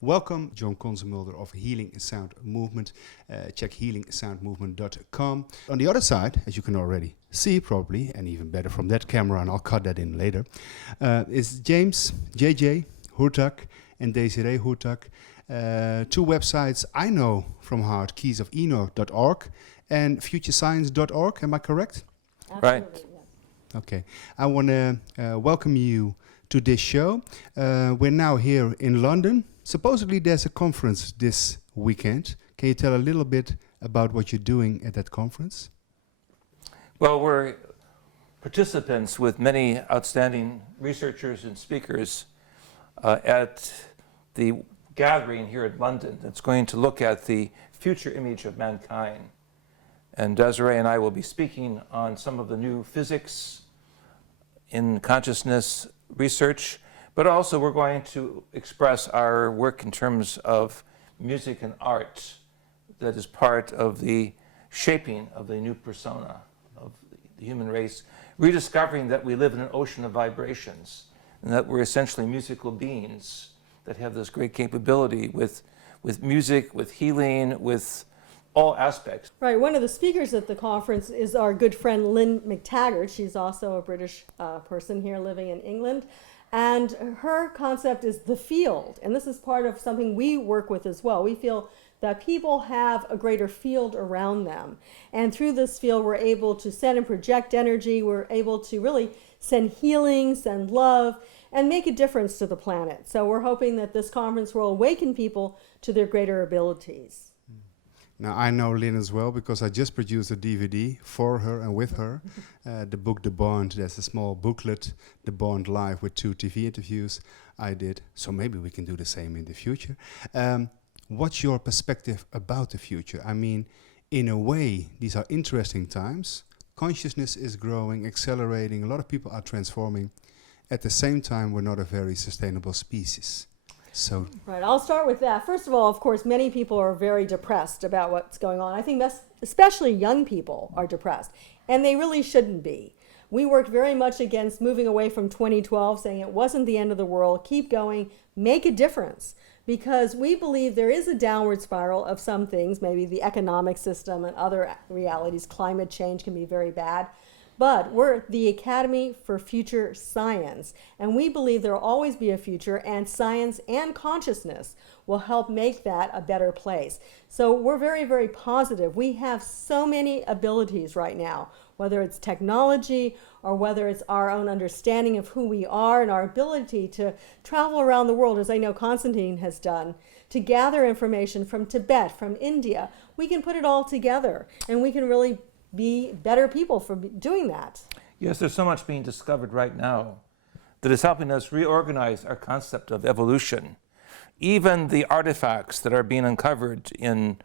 Welcome, John Consemulder of Healing Sound Movement. Check healingsoundmovement.com. On the other side, as you can already see probably, and even better from that camera, and I'll cut that in later, is James, JJ Hurtak, and Desiree Hurtak. Two websites I know from heart, keysofenoch.org and futurescience.org. Am I correct? Absolutely, Right. yes. Okay. I want to welcome you to this show. We're now here in London. Supposedly there's a conference this weekend. Can you tell a little bit about what you're doing at that conference? Well, we're participants with many outstanding researchers and speakers at the gathering here in London that's going to look at the future image of mankind. And Desiree and I will be speaking on some of the new physics in consciousness research, but also we're going to express our work in terms of music and art that is part of the shaping of the new persona of the human race, rediscovering that we live in an ocean of vibrations and that we're essentially musical beings that have this great capability with music, with healing, with all aspects. Right, one of the speakers at the conference is our good friend Lynn McTaggart. She's also a British person here living in England. And her concept is the field. And this is part of something we work with as well. We feel that people have a greater field around them. And through this field, we're able to send and project energy. We're able to really send healing, send love, and make a difference to the planet. So we're hoping that this conference will awaken people to their greater abilities. Now, I know Lynn as well because I just produced a DVD for her and with her. The book, The Bond, there's a small booklet, The Bond Live, with 2 TV interviews I did. So maybe we can do the same in the future. What's your perspective about the future? I mean, in a way, these are interesting times. Consciousness is growing, accelerating. A lot of people are transforming. At the same time, we're not a very sustainable species. So Right, I'll start with that. First of all, of course, many people are very depressed about what's going on. I think especially young people are depressed, and they really shouldn't be. We worked very much against moving away from 2012, saying it wasn't the end of the world, keep going, make a difference, because we believe there is a downward spiral of some things, maybe the economic system and other realities. Climate change can be very bad. But we're the Academy for Future Science, and we believe there will always be a future, and science and consciousness will help make that a better place. So we're very, very positive. We have so many abilities right now, whether it's technology or whether it's our own understanding of who we are and our ability to travel around the world, as I know Constantine has done, to gather information from Tibet, from India. We can put it all together, and we can really be better people for doing that. Yes, there's so much being discovered right now that is helping us reorganize our concept of evolution. Even the artifacts that are being uncovered in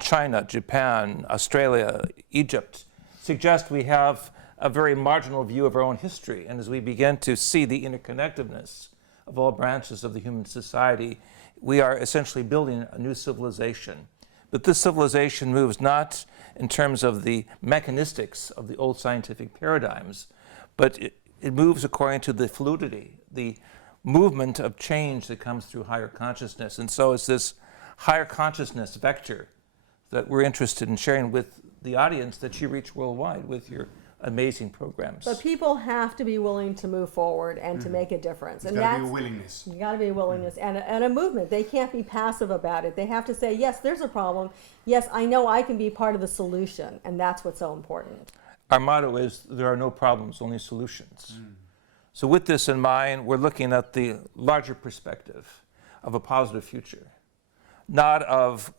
China, Japan, Australia, Egypt, suggest we have a very marginal view of our own history. And as we begin to see the interconnectedness of all branches of the human society, we are essentially building a new civilization. But this civilization moves not in terms of the mechanistics of the old scientific paradigms, but it moves according to the fluidity, the movement of change that comes through higher consciousness. And so it's this higher consciousness vector that we're interested in sharing with the audience that you reach worldwide with your amazing programs. But people have to be willing to move forward and to make a difference. there's And got to be a that's willingness. you got to be a willingness and a movement. They can't be passive about it. They have to say, yes, there's a problem. Yes, I know I can be part of the solution, and that's what's so important. Our motto is, there are no problems, only solutions. So with this in mind, we're looking at the larger perspective of a positive future, not of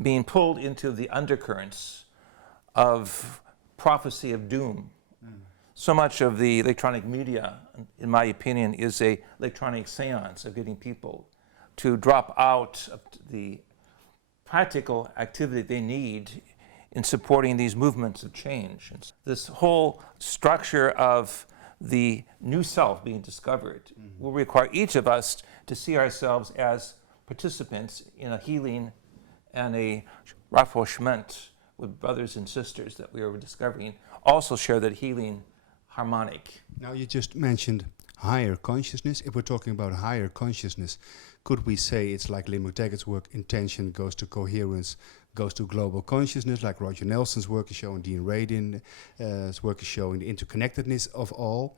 being pulled into the undercurrents of prophecy of doom. So much of the electronic media, in my opinion, is a electronic seance of getting people to drop out of the practical activity they need in supporting these movements of change. And this whole structure of the new self being discovered will require each of us to see ourselves as participants in a healing and a rapprochement with brothers and sisters that we are discovering also share that healing harmonic. Now, you just mentioned higher consciousness. If we're talking about higher consciousness, Could we say it's like Lynn McTaggart's work, intention goes to coherence, goes to global consciousness, like Roger Nelson's work is showing, Dean Radin's work is showing the interconnectedness of all?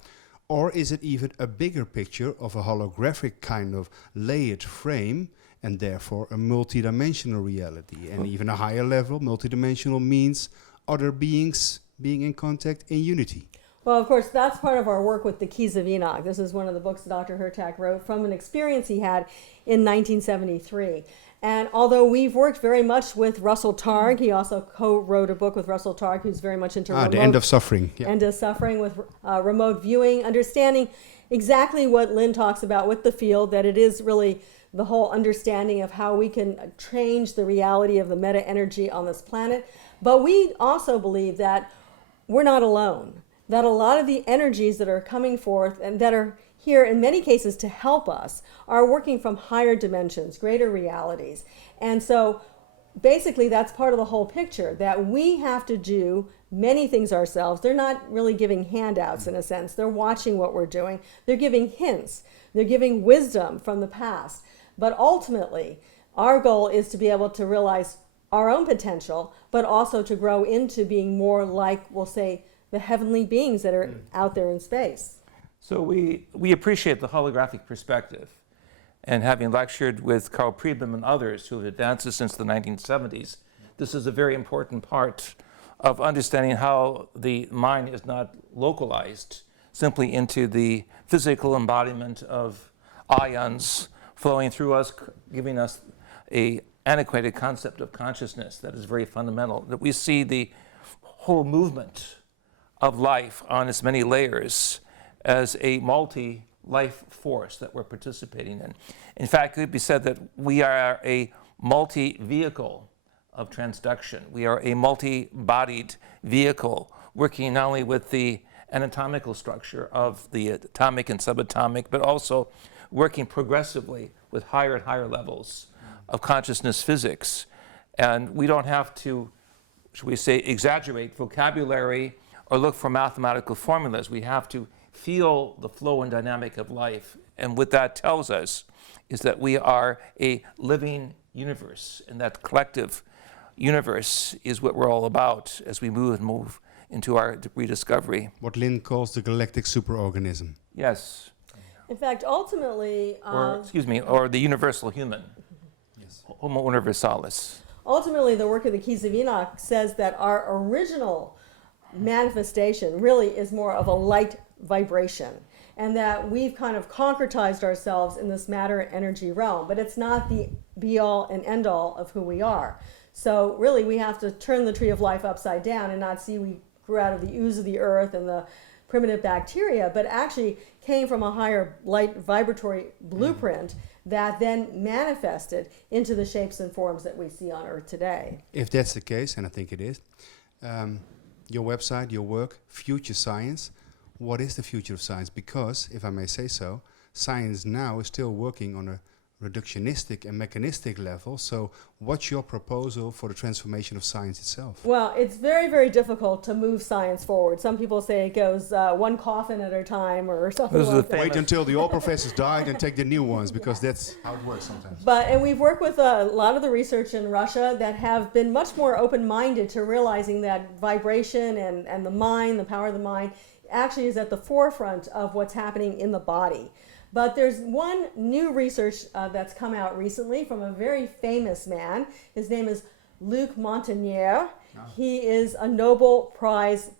Or is it even a bigger picture of a holographic kind of layered frame, and therefore a multidimensional reality? And even a higher level, multidimensional means other beings being in contact in unity. Well, of course, that's part of our work with the Keys of Enoch. This is one of the books Dr. Hurtak wrote from an experience he had in 1973. And although we've worked very much with Russell Targ, he also co-wrote a book with Russell Targ, who's very much into The End of Suffering. Yeah. End of Suffering with remote viewing, understanding exactly what Lynn talks about with the field, that it is really the whole understanding of how we can change the reality of the meta-energy on this planet. But we also believe that we're not alone, that a lot of the energies that are coming forth and that are here in many cases to help us are working from higher dimensions, greater realities. And so basically that's part of the whole picture, that we have to do many things ourselves. They're not really giving handouts in a sense. They're watching what we're doing. They're giving hints. They're giving wisdom from the past. But ultimately, our goal is to be able to realize our own potential, but also to grow into being more like, we'll say, the heavenly beings that are out there in space. So we appreciate the holographic perspective. And having lectured with Carl Friedman and others who have advanced this since the 1970s, this is a very important part of understanding how the mind is not localized simply into the physical embodiment of ions flowing through us, giving us an antiquated concept of consciousness that is very fundamental, that we see the whole movement of life on its many layers as a multi-life force that we're participating in. In fact, it could be said that we are a multi-vehicle of transduction. We are a multi-bodied vehicle working not only with the anatomical structure of the atomic and subatomic, but also working progressively with higher and higher levels of consciousness physics. And we don't have to, should we say, exaggerate vocabulary or look for mathematical formulas. We have to feel the flow and dynamic of life. And what that tells us is that we are a living universe, and that collective universe is what we're all about as we move into our rediscovery. What Lynn calls the galactic superorganism. Yes. In fact, ultimately... or the universal human. Yes. Homo universalis. Ultimately, the work of the Keys of Enoch says that our original manifestation really is more of a light vibration, and that we've kind of concretized ourselves in this matter energy realm, but it's not the be all and end all of who we are. So really we have to turn the tree of life upside down and not see we grew out of the ooze of the earth and the primitive bacteria, but actually came from a higher light vibratory blueprint that then manifested into the shapes and forms that we see on earth today. If that's the case, and I think it is, your website, your work, Future Science, what is the future of science? Because, if I may say so, science now is still working on a reductionistic and mechanistic level. So what's your proposal for the transformation of science itself? Well, it's very, very difficult to move science forward. Some people say it goes one coffin at a time or something like that. Wait until the old professors died and take the new ones, because that's how it works sometimes. And we've worked with a lot of the research in Russia that have been much more open-minded to realizing that vibration and the mind, the power of the mind, actually is at the forefront of what's happening in the body. But there's one new research that's come out recently from a very famous man. His name is Luc Montagnier. Oh. He is a Nobel Prize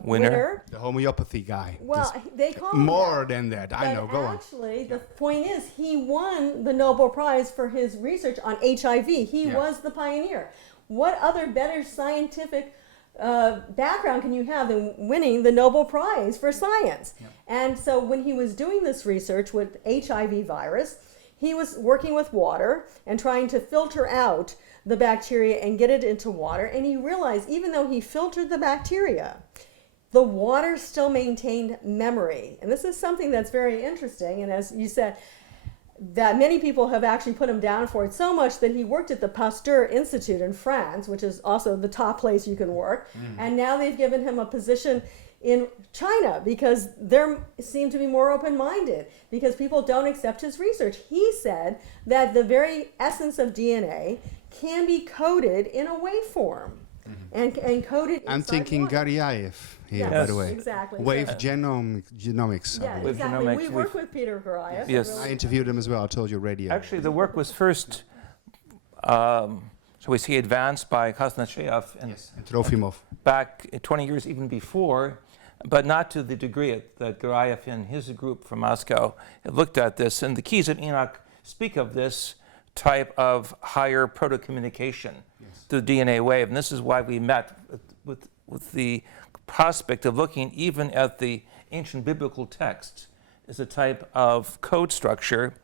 winner. The homeopathy guy. Well, they call him more than that. I know. Go on. Actually, the point is, he won the Nobel Prize for his research on HIV. He was the pioneer. What other better scientific background can you have than winning the Nobel Prize for science? Yep. And so when he was doing this research with HIV virus, he was working with water and trying to filter out the bacteria and get it into water. And he realized even though he filtered the bacteria, the water still maintained memory. And this is something that's very interesting. And as you said, that many people have actually put him down for it, so much that he worked at the Pasteur Institute in France, which is also the top place you can work. And now they've given him a position in China because they seem to be more open-minded, because people don't accept his research. He said that the very essence of DNA can be coded in a waveform and coded I'm inside thinking water. Garyaev here, Yes, by the way. exactly. Wave So- genomics. I Yeah, believe. exactly. genomics, We work with Peter Garayev. Yes. I interviewed him as well. I told you radio. Actually, the work was first, shall we say, advanced by Kosnachev and And Trofimov. back 20 years even before, but not to the degree that Garayev and his group from Moscow had looked at this. And the Keys of Enoch speak of this type of higher proto-communication through the DNA wave. And this is why we met with the prospect of looking even at the ancient biblical text as a type of code structure,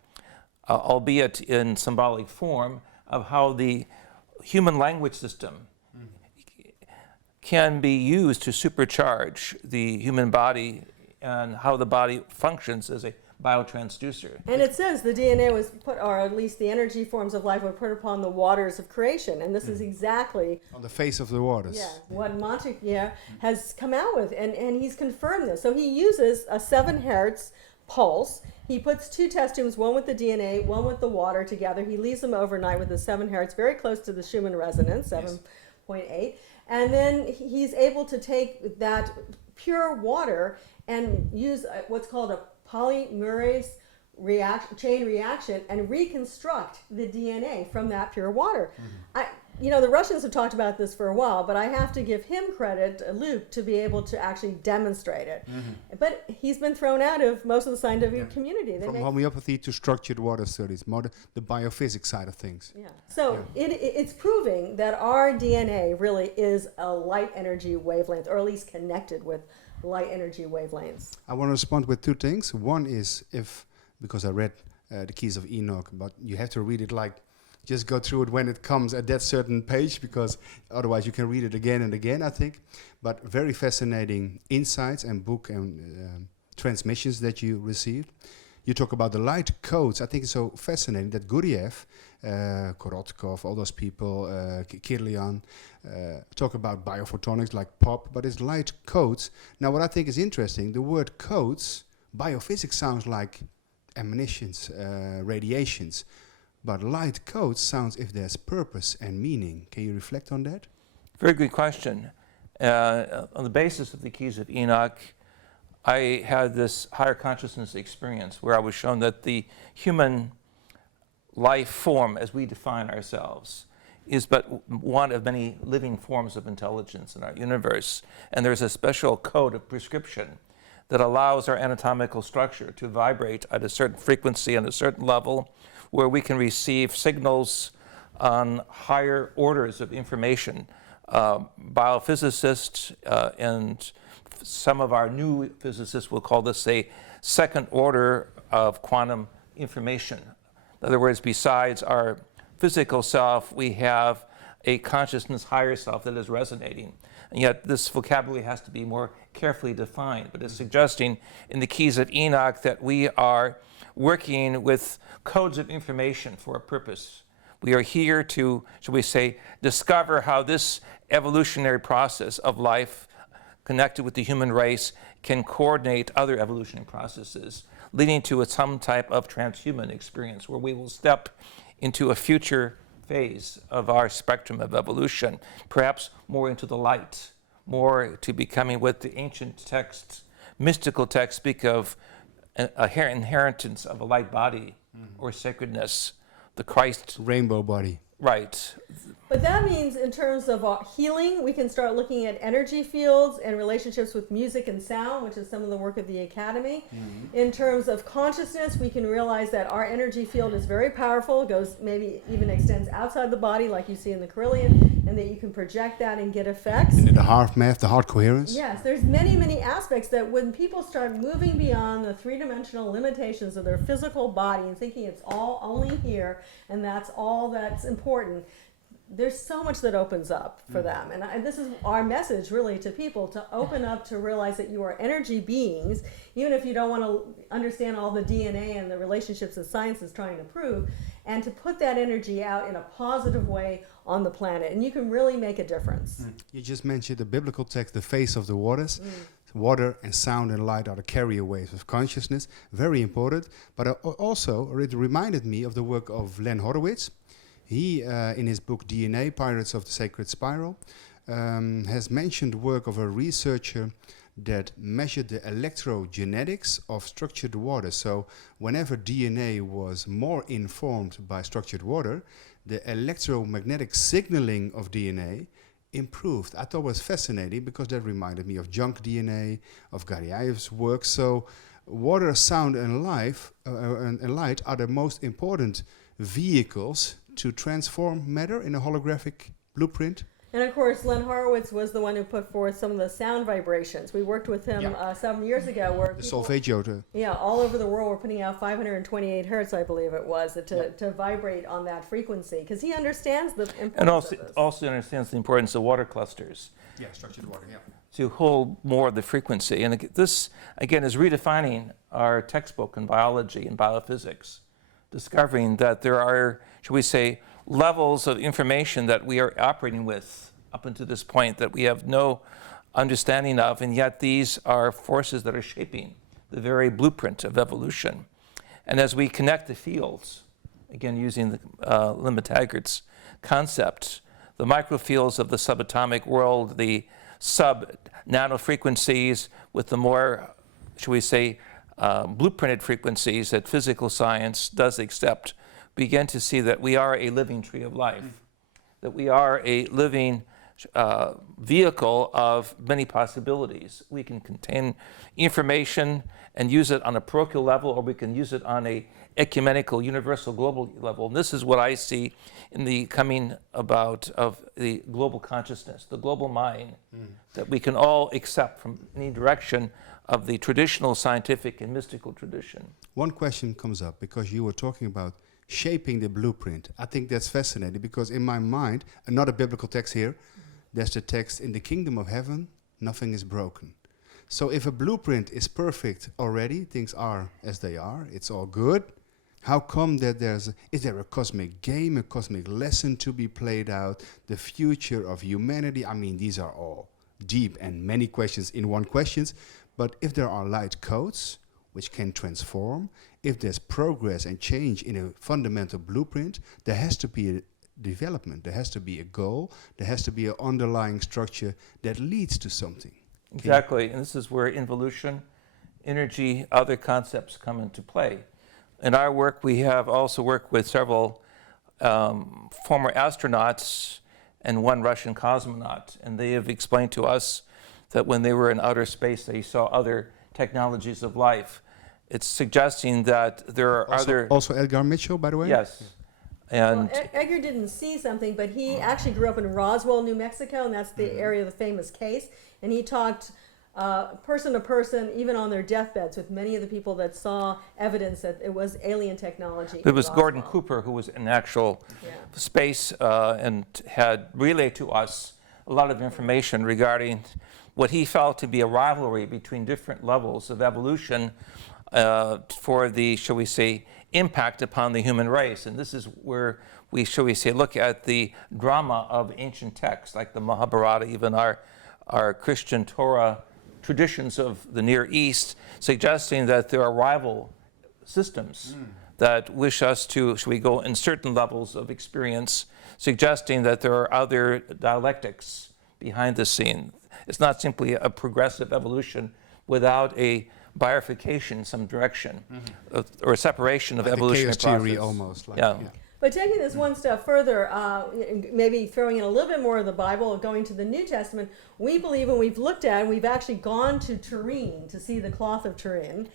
albeit in symbolic form, of how the human language system can be used to supercharge the human body and how the body functions as a biotransducer. And it says the DNA was put, or at least the energy forms of life were put upon the waters of creation. And this is exactly On the face of the waters. what Montague has come out with. And he's confirmed this. So he uses a 7 hertz pulse. He puts 2 test tubes, one with the DNA, one with the water together. He leaves them overnight with the 7 hertz, very close to the Schumann resonance, 7.8. And then he's able to take that pure water and use what's called a polymerase chain reaction and reconstruct the DNA from that pure water. The Russians have talked about this for a while, but I have to give him credit, Luke, to be able to actually demonstrate it. But he's been thrown out of most of the scientific community. They From make- homeopathy to structured water studies, more the biophysics side of things. So it's proving that our DNA really is a light energy wavelength, or at least connected with light energy wavelengths. I want to respond with 2 things. One is because I read the Keys of Enoch, but you have to read it just go through it when it comes at that certain page, because otherwise you can read it again and again, I think. But very fascinating insights and book and transmissions that you received. You talk about the light codes. I think it's so fascinating that Gurdjieff, Korotkov, all those people, Kirlian, talk about biophotonics like pop, but it's light codes. Now, what I think is interesting, the word codes, biophysics sounds like emanations, radiations, but light codes sounds if there's purpose and meaning. Can you reflect on that? Very good question. On the basis of the Keys of Enoch, I had this higher consciousness experience where I was shown that the human life form, as we define ourselves, is but one of many living forms of intelligence in our universe. And there's a special code of prescription that allows our anatomical structure to vibrate at a certain frequency and a certain level, where we can receive signals on higher orders of information. Biophysicists and some of our new physicists will call this a second order of quantum information. In other words, besides our physical self, we have a consciousness higher self that is resonating. And yet this vocabulary has to be more carefully defined, but it's suggesting in the Keys of Enoch that we are working with codes of information for a purpose. We are here to, shall we say, discover how this evolutionary process of life connected with the human race can coordinate other evolutionary processes, leading to some type of transhuman experience where we will step into a future phase of our spectrum of evolution, perhaps more into the light, more to becoming what the ancient texts, mystical texts speak of, inheritance of a light body or sacredness, the Christ. Rainbow body. Right. But that means in terms of healing, we can start looking at energy fields and relationships with music and sound, which is some of the work of the Academy. In terms of consciousness, we can realize that our energy field is very powerful, goes maybe even extends outside the body like you see in the Carillion, and that you can project that and get effects. And the heart math, the heart coherence. Yes, there's many, many aspects that when people start moving beyond the 3-dimensional limitations of their physical body and thinking it's all only here and that's all that's important, there's so much that opens up for them. And this is our message really to people, to open up to realize that you are energy beings, even if you don't want to understand all the DNA and the relationships that science is trying to prove, and to put that energy out in a positive way on the planet. And you can really make a difference. You just mentioned the biblical text, the face of the waters. Water and sound and light are the carrier waves of consciousness, very important. But also, it reminded me of the work of Len Horowitz. He, in his book DNA, Pirates of the Sacred Spiral, has mentioned the work of a researcher that measured the electrogenetics of structured water. So whenever DNA was more informed by structured water, the electromagnetic signaling of DNA improved. I thought it was fascinating because that reminded me of junk DNA, of Gariaev's work. So water, sound, and light are the most important vehicles to transform matter in a holographic blueprint. And of course, Len Horowitz was the one who put forth some of the sound vibrations. We worked with him some years ago, where The solfeggio. all over the world were putting out 528 hertz, I believe it was, to vibrate on that frequency, because he understands the importance And of this. also understands the importance of water clusters. Yeah, structured water, yeah. To hold more of the frequency. And this, again, is redefining our textbook in biology and biophysics, discovering that there are, shall we say, levels of information that we are operating with up until this point that we have no understanding of, and yet these are forces that are shaping the very blueprint of evolution. And as we connect the fields, again using the Lynn Taggart's concept, the microfields of the subatomic world, the sub-nano frequencies with the more, shall we say, blueprinted frequencies that physical science does accept, begin to see that we are a living tree of life, that we are a living vehicle of many possibilities. We can contain information and use it on a parochial level, or we can use it on a ecumenical, universal, global level. And this is what I see in the coming about of the global consciousness, the global mind, that we can all accept from any direction of the traditional scientific and mystical tradition. One question comes up because you were talking about shaping the blueprint. I think that's fascinating because in my mind, another biblical text here, there's the text, in the kingdom of heaven, nothing is broken. So if a blueprint is perfect already, things are as they are, it's all good, how come that is there a cosmic game, a cosmic lesson to be played out, the future of humanity? I mean, these are all deep and many questions in one question. But if there are light codes, which can transform, if there's progress and change in a fundamental blueprint, there has to be a development, there has to be a goal, there has to be an underlying structure that leads to something. Exactly, and this is where involution, energy, other concepts come into play. In our work, we have also worked with several former astronauts and one Russian cosmonaut, and they have explained to us that when they were in outer space, they saw other technologies of life. It's suggesting that there are other... Also Edgar Mitchell, by the way? Yes. And Well, Edgar didn't see something, but he actually grew up in Roswell, New Mexico, and that's the area of the famous case. And he talked person to person, even on their deathbeds, with many of the people that saw evidence that it was alien technology. it was in Gordon Roswell. Cooper who was in actual Yeah. space and had relayed to us a lot of information regarding what he felt to be a rivalry between different levels of evolution for the, shall we say, impact upon the human race. And this is where we, shall we say, look at the drama of ancient texts like the Mahabharata, even our Christian Torah traditions of the Near East, suggesting that there are rival systems that wish us to, shall we go in certain levels of experience, suggesting that there are other dialectics behind the scene. It's not simply a progressive evolution without a bifurcation, some direction, or a separation of Like evolutionary the chaos theory process. almost. Like, Yeah. But taking this one step further, maybe throwing in a little bit more of the Bible, going to the New Testament, we believe, and we've looked at, and we've actually gone to Turin to see the cloth of Turin.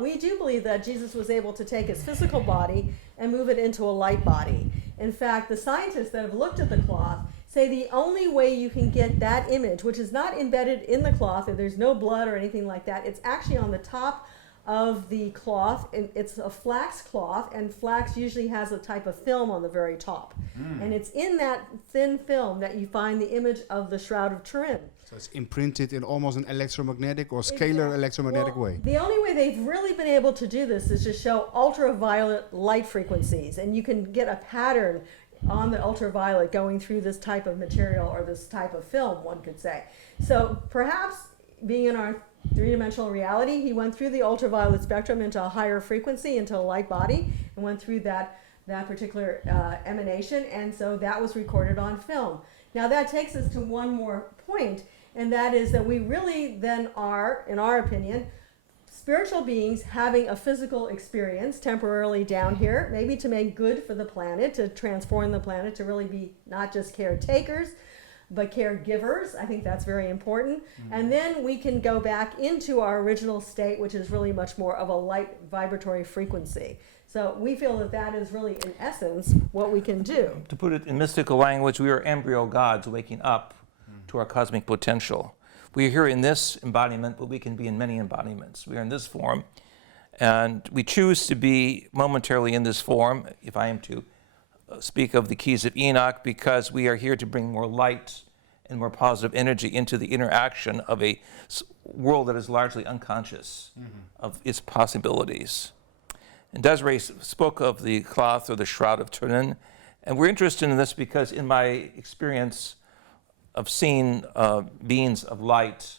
We do believe that Jesus was able to take his physical body and move it into a light body. In fact, the scientists that have looked at the cloth say the only way you can get that image, which is not embedded in the cloth, and there's no blood or anything like that, it's actually on the top of the cloth, and it's a flax cloth, and flax usually has a type of film on the very top. And it's in that thin film that you find the image of the Shroud of Turin. So it's imprinted in almost an electromagnetic or scalar Exactly. electromagnetic Well, way. The only way they've really been able to do this is to show ultraviolet light frequencies, and you can get a pattern on the ultraviolet going through this type of material or this type of film, one could say. So perhaps being in our three-dimensional reality, he went through the ultraviolet spectrum into a higher frequency, into a light body, and went through that particular emanation, and so that was recorded on film. Now that takes us to one more point, and that is that we really then are, in our opinion, spiritual beings having a physical experience temporarily down here, maybe to make good for the planet, to transform the planet, to really be not just caretakers, but caregivers. I think that's very important. And then we can go back into our original state, which is really much more of a light vibratory frequency. So we feel that that is really, in essence, what we can do. To put it in mystical language, we are embryo gods waking up to our cosmic potential. We are here in this embodiment, but we can be in many embodiments. We are in this form, and we choose to be momentarily in this form, if I am to speak of the keys of Enoch, because we are here to bring more light and more positive energy into the interaction of a world that is largely unconscious of its possibilities. And Desiree spoke of the cloth or the shroud of Turin, and we're interested in this because in my experience of seeing beings of light,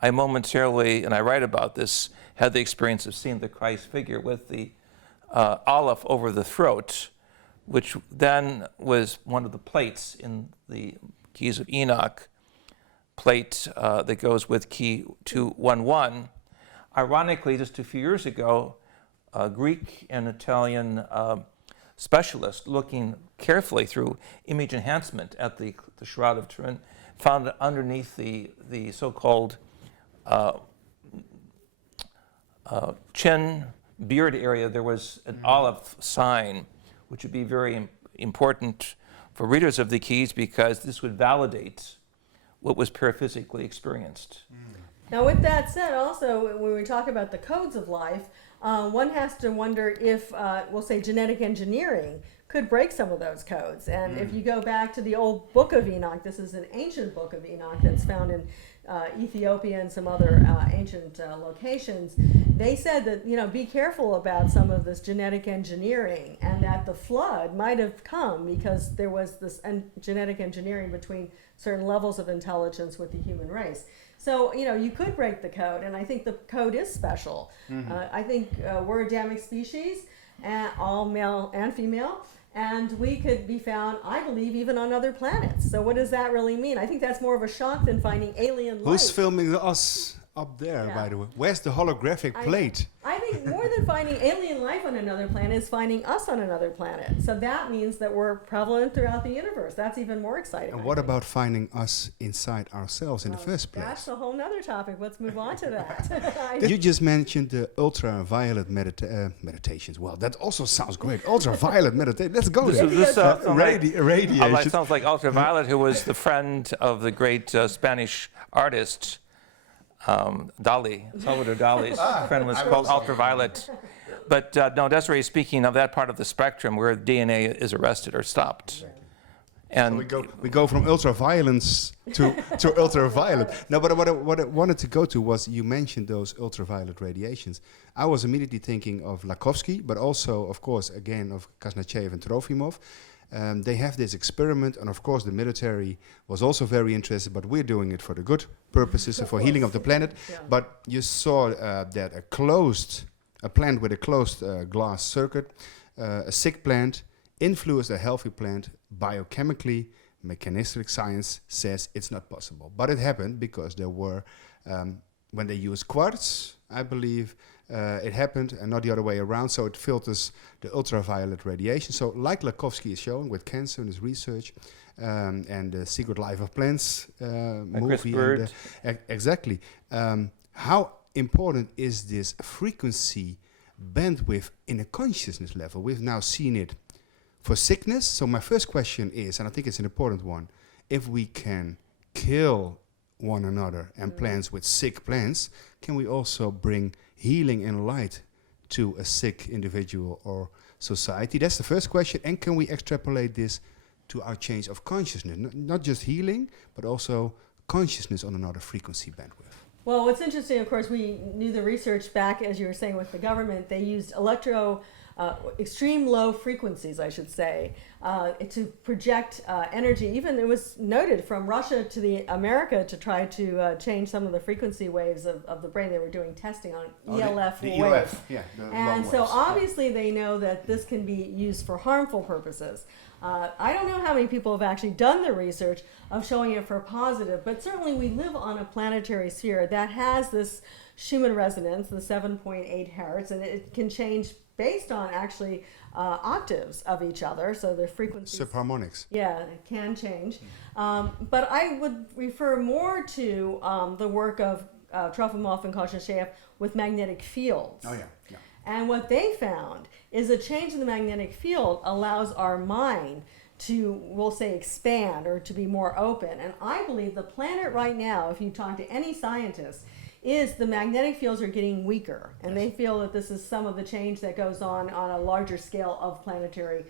I momentarily, and I write about this, had the experience of seeing the Christ figure with the olive over the throat, which then was one of the plates in the Keys of Enoch, plate that goes with key 211. Ironically, just a few years ago, a Greek and Italian specialist looking carefully through image enhancement at the Shroud of Turin found that underneath the so-called chin beard area there was an olive sign, which would be very important for readers of the keys because this would validate what was paraphysically experienced. Now with that said, also, when we talk about the codes of life, one has to wonder if, we'll say, genetic engineering could break some of those codes. And if you go back to the old Book of Enoch, this is an ancient Book of Enoch that's found in Ethiopia and some other ancient locations. They said that, be careful about some of this genetic engineering, and that the flood might have come because there was this genetic engineering between certain levels of intelligence with the human race. So, you could break the code, and I think the code is special. I think we're Adamic species, all male and female, and we could be found, I believe, even on other planets. So what does that really mean? I think that's more of a shock than finding alien life. Who's filming us up there, by the way? Where's the holographic plate? I think more than finding alien life on another planet is finding us on another planet. So that means that we're prevalent throughout the universe. That's even more exciting. And what about finding us inside ourselves in the first place? That's a whole nother topic. Let's move on to that. You just mentioned the ultraviolet meditations. Well, that also sounds great. Ultraviolet meditation. Let's go there. This Radiation. It sounds like Ultraviolet, who was the friend of the great Spanish artist, Dali, Salvador Dali's friend was called Ultraviolet. But no, Desiree is speaking of that part of the spectrum where DNA is arrested or stopped. And so we go from ultraviolence to ultraviolet. No, but what I wanted to go to was you mentioned those ultraviolet radiations. I was immediately thinking of Lakovsky, but also, of course, again, of Kasnachev and Trofimov. They have this experiment, and of course the military was also very interested, but we're doing it for the good purposes and for healing of the planet. Yeah. But you saw that a plant with a closed glass circuit, a sick plant, influenced a healthy plant biochemically. Mechanistic science says it's not possible. But it happened because there were, when they used quartz, I believe, it happened, and not the other way around, so it filters the ultraviolet radiation. So like Lakovsky is showing with cancer in his research, and the Secret Life of Plants movie. Exactly. How important is this frequency bandwidth in a consciousness level? We've now seen it for sickness. So my first question is, and I think it's an important one, if we can kill one another and plants with sick plants, can we also bring healing and light to a sick individual or society? That's the first question. And can we extrapolate this to our change of consciousness? Not just healing, but also consciousness on another frequency bandwidth. Well, what's interesting, of course, we knew the research back, as you were saying, with the government. They used extreme low frequencies, I should say, to project energy. Even it was noted from Russia to the America to try to change some of the frequency waves of the brain. They were doing testing on ELF the waves. ELF, yeah, the And long so waves. obviously they know that this can be used for harmful purposes. I don't know how many people have actually done the research of showing it for positive, but certainly we live on a planetary sphere that has this Schumann resonance, the 7.8 hertz, and it can change based on actually octaves of each other, so the frequencies. Subharmonics. Yeah, it can change. But I would refer more to the work of Trofimov and Koshenchev with magnetic fields. Oh, yeah, yeah. And what they found is a change in the magnetic field allows our mind to, we'll say, expand or to be more open. And I believe the planet right now, if you talk to any scientist, is the magnetic fields are getting weaker. And they feel that this is some of the change that goes on a larger scale of planetary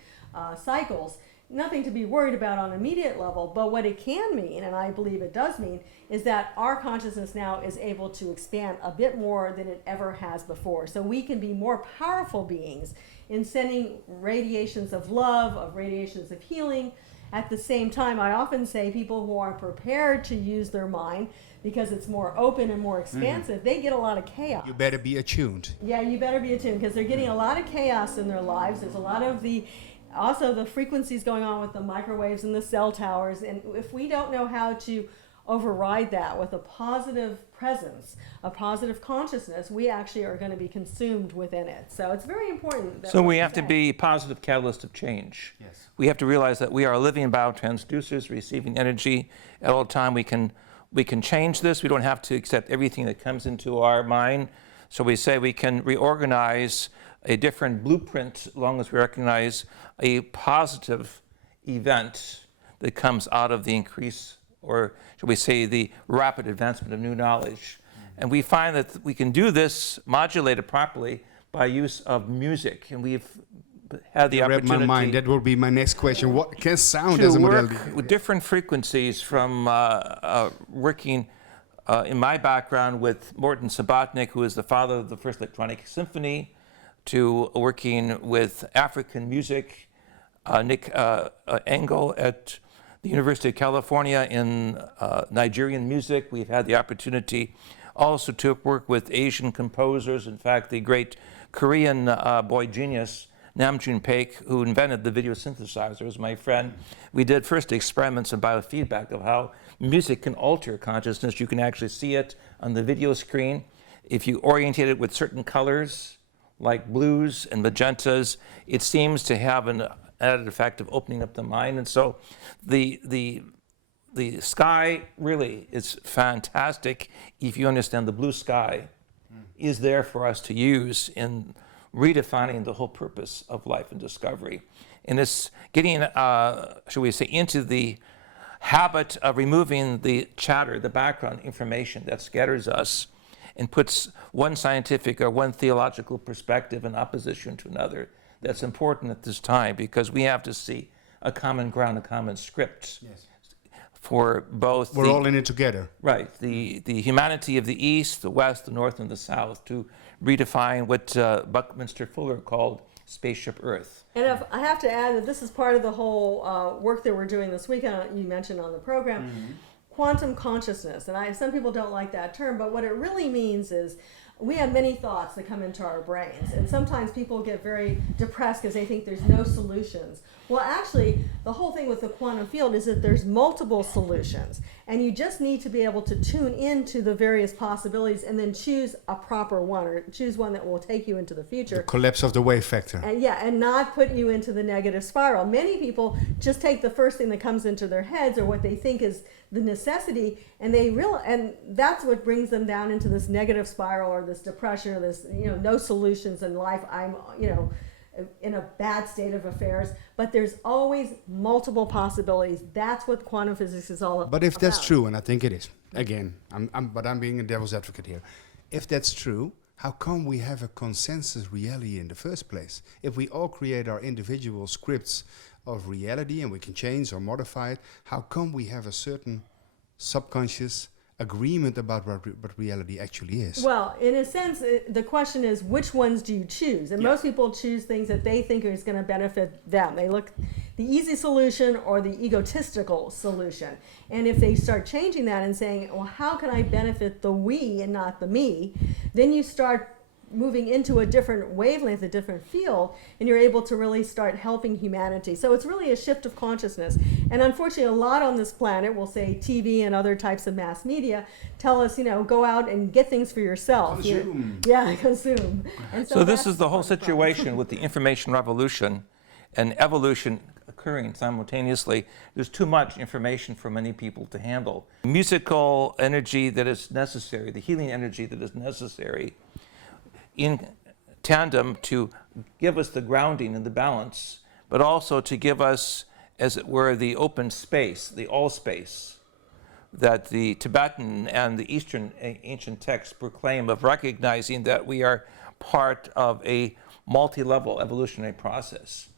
cycles. Nothing to be worried about on an immediate level, but what it can mean, and I believe it does mean, is that our consciousness now is able to expand a bit more than it ever has before. So we can be more powerful beings in sending radiations of love, of radiations of healing. At the same time, I often say people who are prepared to use their mind because it's more open and more expansive, they get a lot of chaos. You better be attuned. Yeah, you better be attuned because they're getting a lot of chaos in their lives. There's a lot of also the frequencies going on with the microwaves and the cell towers. And if we don't know how to override that with a positive presence, a positive consciousness, we actually are going to be consumed within it. So it's very important. So we have to be positive catalyst of change. Yes. We have to realize that we are living biotransducers receiving energy at all time. We can change this. We don't have to accept everything that comes into our mind. So we say we can reorganize a different blueprint as long as we recognize a positive event that comes out of the increase, or shall we say the rapid advancement of new knowledge. And we find that we can do this, modulate it properly, by use of music. And we've had the You read opportunity my mind. That will be my next question. What can sound to as a work modality? with different frequencies, from working in my background with Morton Sabatnik, who is the father of the first electronic symphony, to working with African music, Nick Engel at the University of California in Nigerian music. We've had the opportunity also to work with Asian composers. In fact, the great Korean boy genius, Namjoon Paik, who invented the video synthesizer, was my friend. We did first experiments in biofeedback of how music can alter consciousness. You can actually see it on the video screen. If you orientate it with certain colors, like blues and magentas, it seems to have an added effect of opening up the mind. And so the sky really is fantastic if you understand the blue sky is there for us to use in redefining the whole purpose of life and discovery. And it's getting, shall we say, into the habit of removing the chatter, the background information that scatters us and puts one scientific or one theological perspective in opposition to another. That's important at this time because we have to see a common ground, a common script for both. We're all in it together. Right, the humanity of the East, the West, the North, and the South to redefine what Buckminster Fuller called Spaceship Earth. And if I have to add that this is part of the whole work that we're doing this week, you mentioned on the program, quantum consciousness. And some people don't like that term, but what it really means is we have many thoughts that come into our brains. And sometimes people get very depressed because they think there's no solutions. Well, actually, the whole thing with the quantum field is that there's multiple solutions. And you just need to be able to tune into the various possibilities and then choose a proper one, or choose one that will take you into the future. The collapse of the wave factor. And not put you into the negative spiral. Many people just take the first thing that comes into their heads or what they think is the necessity, and and that's what brings them down into this negative spiral or this depression or this, no solutions in life. I'm, in a bad state of affairs, but there's always multiple possibilities. That's what quantum physics is all about. But if that's true, and I think it is, again, I'm being a devil's advocate here. If that's true, how come we have a consensus reality in the first place? If we all create our individual scripts of reality and we can change or modify it, how come we have a certain subconscious agreement about what reality actually is. Well, in a sense, the question is, which ones do you choose? And most people choose things that they think is going to benefit them. They look the easy solution or the egotistical solution. And if they start changing that and saying, well, how can I benefit the we and not the me? Then you start moving into a different wavelength, a different field, and you're able to really start helping humanity. So it's really a shift of consciousness. And unfortunately, a lot on this planet, we'll say TV and other types of mass media, tell us, go out and get things for yourself. Consume. Consume. And So this that's is the whole part of problem. situation with the information revolution and evolution occurring simultaneously. There's too much information for many people to handle. Musical energy that is necessary, the healing energy that is necessary, in tandem to give us the grounding and the balance, but also to give us, as it were, the open space, the all space that the Tibetan and the Eastern ancient texts proclaim of recognizing that we are part of a multi-level evolutionary process.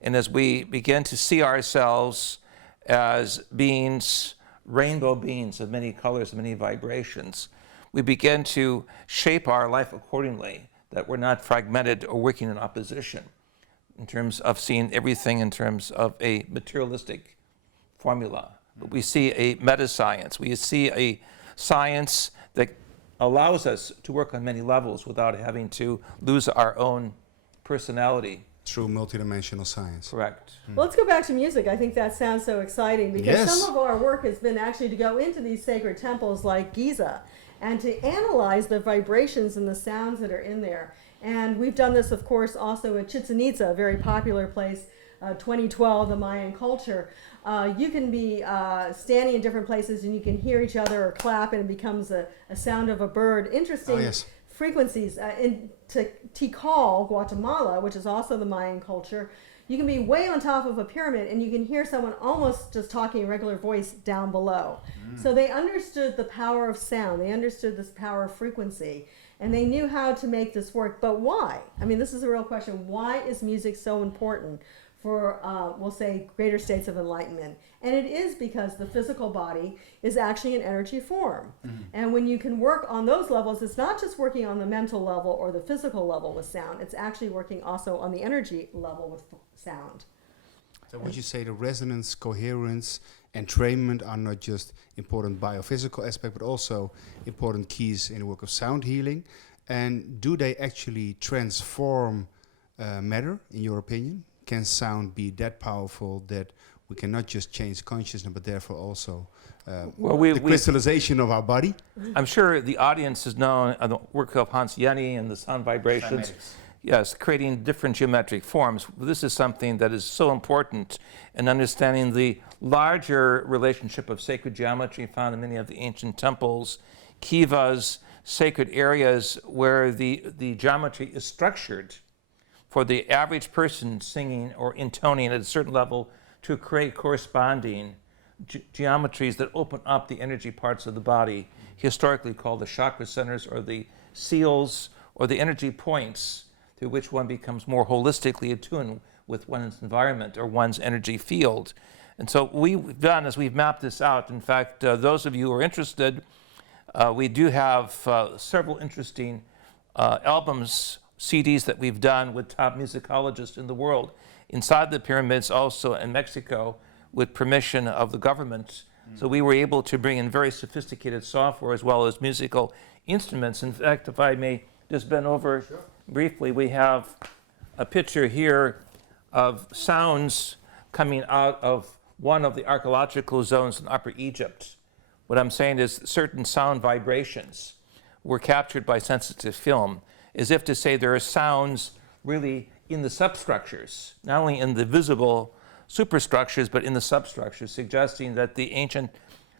And as we begin to see ourselves as beings, rainbow beings of many colors, many vibrations, we begin to shape our life accordingly, that we're not fragmented or working in opposition in terms of seeing everything in terms of a materialistic formula. But we see a meta-science. We see a science that allows us to work on many levels without having to lose our own personality. Through multidimensional science. Correct. Well, let's go back to music. I think that sounds so exciting because Yes. some of our work has been actually to go into these sacred temples like Giza and to analyze the vibrations and the sounds that are in there. And we've done this, of course, also at Chichen Itza, a very popular place, 2012, the Mayan culture. You can be standing in different places and you can hear each other or clap and it becomes a sound of a bird. Interesting. Oh, yes. Frequencies. In Tikal, Guatemala, which is also the Mayan culture, you can be way on top of a pyramid and you can hear someone almost just talking a regular voice down below. So they understood the power of sound. They understood this power of frequency. And they knew how to make this work. But why? I mean, this is a real question. Why is music so important for, we'll say, greater states of enlightenment? And it is because the physical body is actually an energy form. And when you can work on those levels, it's not just working on the mental level or the physical level with sound. It's actually working also on the energy level with sound. So would you say the resonance, coherence, entrainment are not just important biophysical aspect, but also important keys in the work of sound healing? And do they actually transform matter, in your opinion? Can sound be that powerful that we cannot just change consciousness, but therefore also the crystallization of our body? I'm sure the audience has known the work of Hans Jenny and the sound vibrations. Yes, creating different geometric forms. This is something that is so important in understanding the larger relationship of sacred geometry found in many of the ancient temples, kivas, sacred areas where the geometry is structured for the average person singing or intoning at a certain level to create corresponding geometries that open up the energy parts of the body, historically called the chakra centers or the seals or the energy points, through which one becomes more holistically attuned with one's environment or one's energy field. And so what we've done is we've mapped this out. In fact, those of you who are interested, we do have several interesting albums, CDs that we've done with top musicologists in the world, inside the pyramids, also in Mexico, with permission of the government. So we were able to bring in very sophisticated software as well as musical instruments. In fact, if I may just bend over briefly, we have a picture here of sounds coming out of one of the archaeological zones in Upper Egypt. What I'm saying is certain sound vibrations were captured by sensitive film, as if to say there are sounds really in the substructures, not only in the visible superstructures, but in the substructures, suggesting that the ancient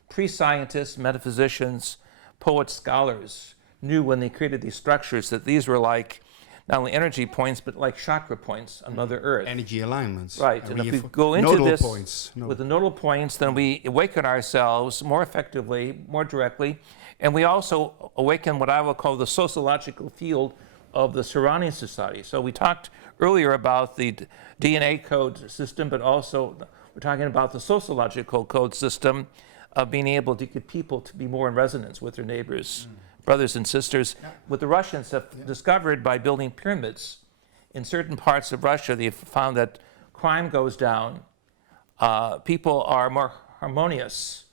pre-scientists, metaphysicians, poets, scholars knew when they created these structures that these were like not only energy points, but like chakra points on Mother Earth. Energy alignments. Right, and if we go into this points. with the nodal points, then we awaken ourselves more effectively, more directly, and we also awaken what I will call the sociological field of the surrounding society. So we talked earlier about the DNA code system, but also we're talking about the sociological code system of being able to get people to be more in resonance with their neighbors, brothers and sisters. What the Russians have discovered by building pyramids in certain parts of Russia, they've found that crime goes down, people are more harmonious,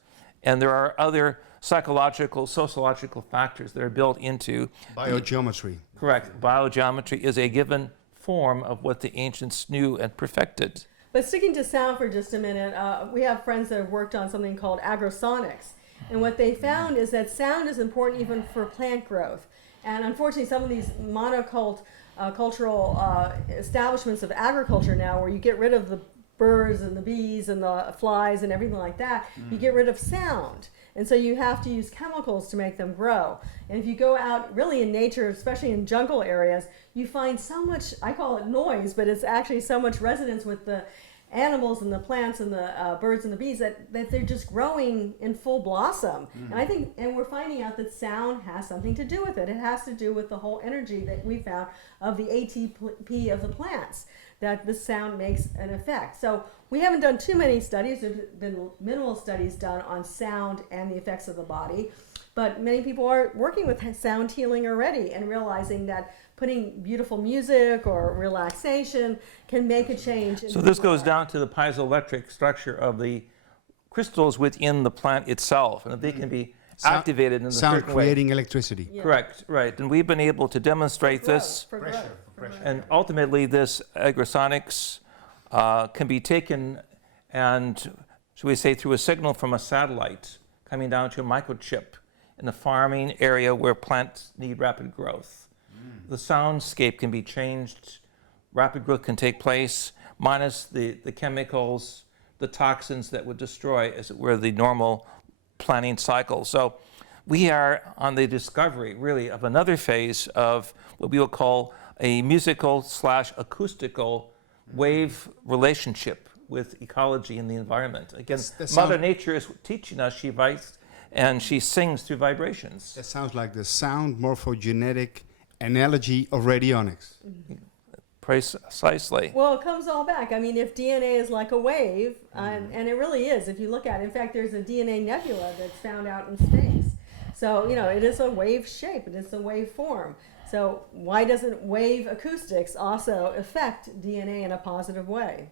and there are other psychological, sociological factors that are built into Biogeometry. Correct. Biogeometry is a given form of what the ancients knew and perfected. But sticking to sound for just a minute, we have friends that have worked on something called agrosonics. And what they found is that sound is important even for plant growth. And unfortunately, some of these monocultural establishments of agriculture now, where you get rid of the birds and the bees and the flies and everything like that, you get rid of sound. And so you have to use chemicals to make them grow. And if you go out really in nature, especially in jungle areas, you find so much, I call it noise, but it's actually so much resonance with the animals and the plants and the birds and the bees that they're just growing in full blossom. And we're finding out that sound has something to do with it. It has to do with the whole energy that we found of the ATP of the plants, that the sound makes an effect. So we haven't done too many studies. There's been minimal studies done on sound and the effects of the body, but many people are working with sound healing already and realizing that putting beautiful music or relaxation can make a change. So this goes down to the piezoelectric structure of the crystals within the plant itself, and they can be activated in a certain way. Sound creating electricity. Yeah. Correct, right. And we've been able to demonstrate this. For growth. And ultimately, this agrosonics can be taken and, should we say, through a signal from a satellite coming down to a microchip in a farming area where plants need rapid growth. The soundscape can be changed, rapid growth can take place, minus the chemicals, the toxins that would destroy, as it were, the normal planting cycle. So we are on the discovery, really, of another phase of what we will call a musical/acoustical wave relationship with ecology and the environment. Again, Mother Nature is teaching us. She writes and she sings through vibrations. That sounds like the sound morphogenetic analogy of radionics. Precisely. Well, it comes all back. I mean, if DNA is like a wave, and it really is, if you look at it. In fact, there's a DNA nebula that's found out in space. So, it is a wave shape. It is a wave form. So why doesn't wave acoustics also affect DNA in a positive way?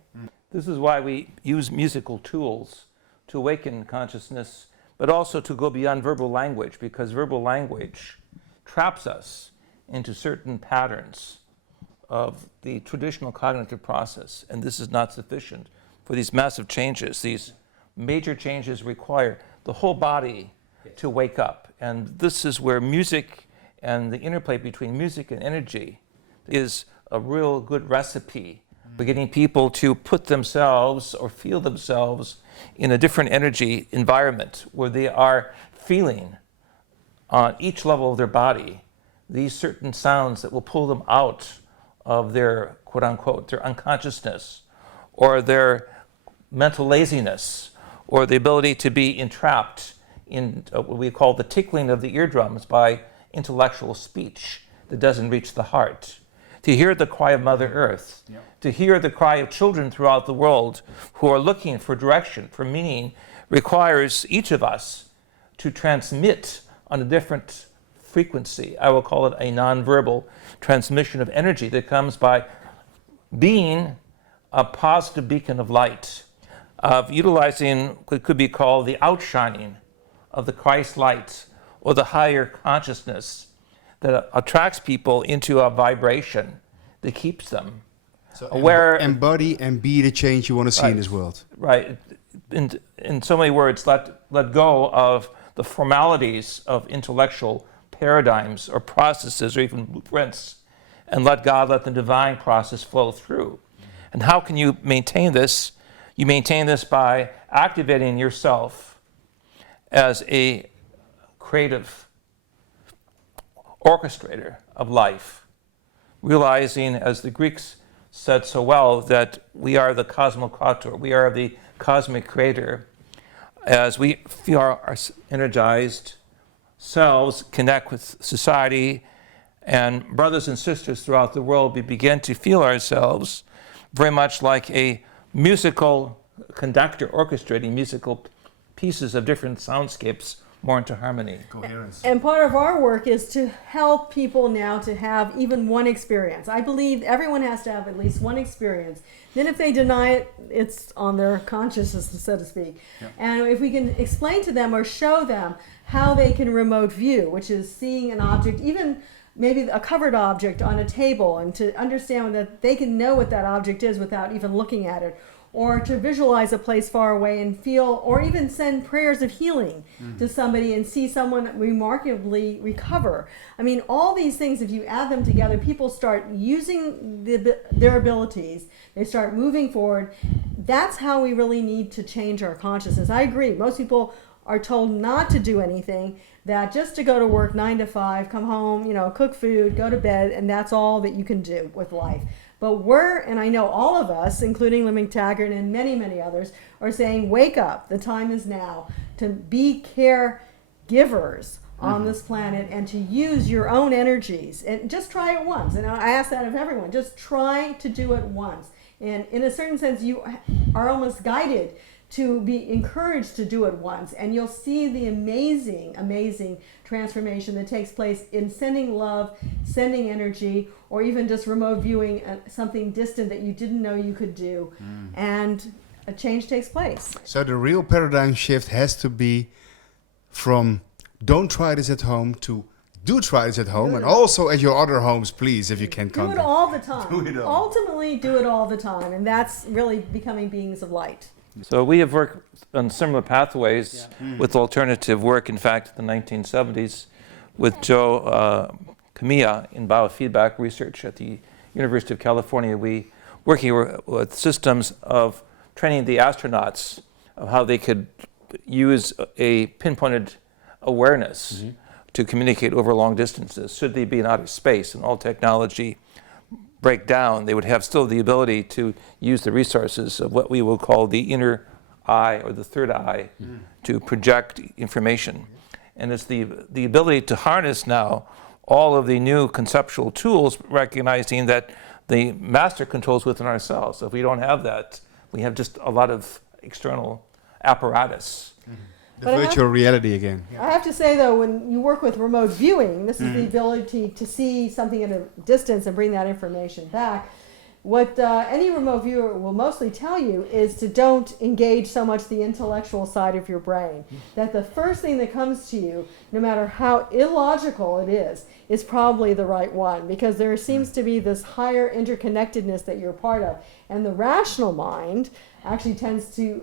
This is why we use musical tools to awaken consciousness, but also to go beyond verbal language, because verbal language traps us into certain patterns of the traditional cognitive process, and this is not sufficient for these massive changes. These major changes require the whole body to wake up, and this is where music and the interplay between music and energy is a real good recipe for getting people to put themselves or feel themselves in a different energy environment where they are feeling on each level of their body these certain sounds that will pull them out of their, quote unquote, their unconsciousness or their mental laziness or the ability to be entrapped in what we call the tickling of the eardrums by intellectual speech that doesn't reach the heart. To hear the cry of Mother Earth, to hear the cry of children throughout the world who are looking for direction, for meaning, requires each of us to transmit on a different frequency. I will call it a nonverbal transmission of energy that comes by being a positive beacon of light, of utilizing what could be called the outshining of the Christ light or the higher consciousness that attracts people into a vibration that keeps them aware. Embody and be the change you want to see in this world. Right. In so many words, let go of the formalities of intellectual paradigms or processes or even blueprints, and let God, let the divine process flow through. And how can you maintain this? You maintain this by activating yourself as a creative orchestrator of life, realizing, as the Greeks said so well, that we are the cosmocrator, we are the cosmic creator. As we feel our energized selves connect with society and brothers and sisters throughout the world, we begin to feel ourselves very much like a musical conductor orchestrating musical pieces of different soundscapes more into harmony. Coherence. And part of our work is to help people now to have even one experience. I believe everyone has to have at least one experience. Then if they deny it, it's on their consciousness, so to speak. Yeah. And if we can explain to them or show them how they can remote view, which is seeing an object, even maybe a covered object on a table, and to understand that they can know what that object is without even looking at it, or to visualize a place far away and feel, or even send prayers of healing to somebody and see someone remarkably recover. I mean, all these things, if you add them together, people start using their abilities, they start moving forward. That's how we really need to change our consciousness. I agree. Most people are told not to do anything, that just to go to work 9 to 5, come home, cook food, go to bed, and that's all that you can do with life. But and I know all of us, including Lynn McTaggart and many, many others, are saying, wake up, the time is now to be caregivers on this planet and to use your own energies. And just try it once. And I ask that of everyone. Just try to do it once. And in a certain sense, you are almost guided to be encouraged to do it once. And you'll see the amazing, amazing transformation that takes place in sending love, sending energy, or even just remote viewing something distant that you didn't know you could do. And a change takes place. So the real paradigm shift has to be from don't try this at home to do try this at home, and also at your other homes, please, if you can come. Do it all the time. Do it all. Ultimately, do it all the time. And that's really becoming beings of light. So we have worked on similar pathways with alternative work. In fact, in the 1970s, with Joe Kamiya in biofeedback research at the University of California, we working with systems of training the astronauts of how they could use a pinpointed awareness to communicate over long distances. Should they be in outer space and all technology break down, they would have still the ability to use the resources of what we will call the inner eye or the third eye to project information. And it's the ability to harness now all of the new conceptual tools, recognizing that the master controls within ourselves. So if we don't have that, we have just a lot of external apparatus. The virtual reality again. I have to say, though, when you work with remote viewing, this is the ability to see something at a distance and bring that information back. What any remote viewer will mostly tell you is to don't engage so much the intellectual side of your brain. That the first thing that comes to you, no matter how illogical it is probably the right one, because there seems to be this higher interconnectedness that you're part of. And the rational mind actually tends to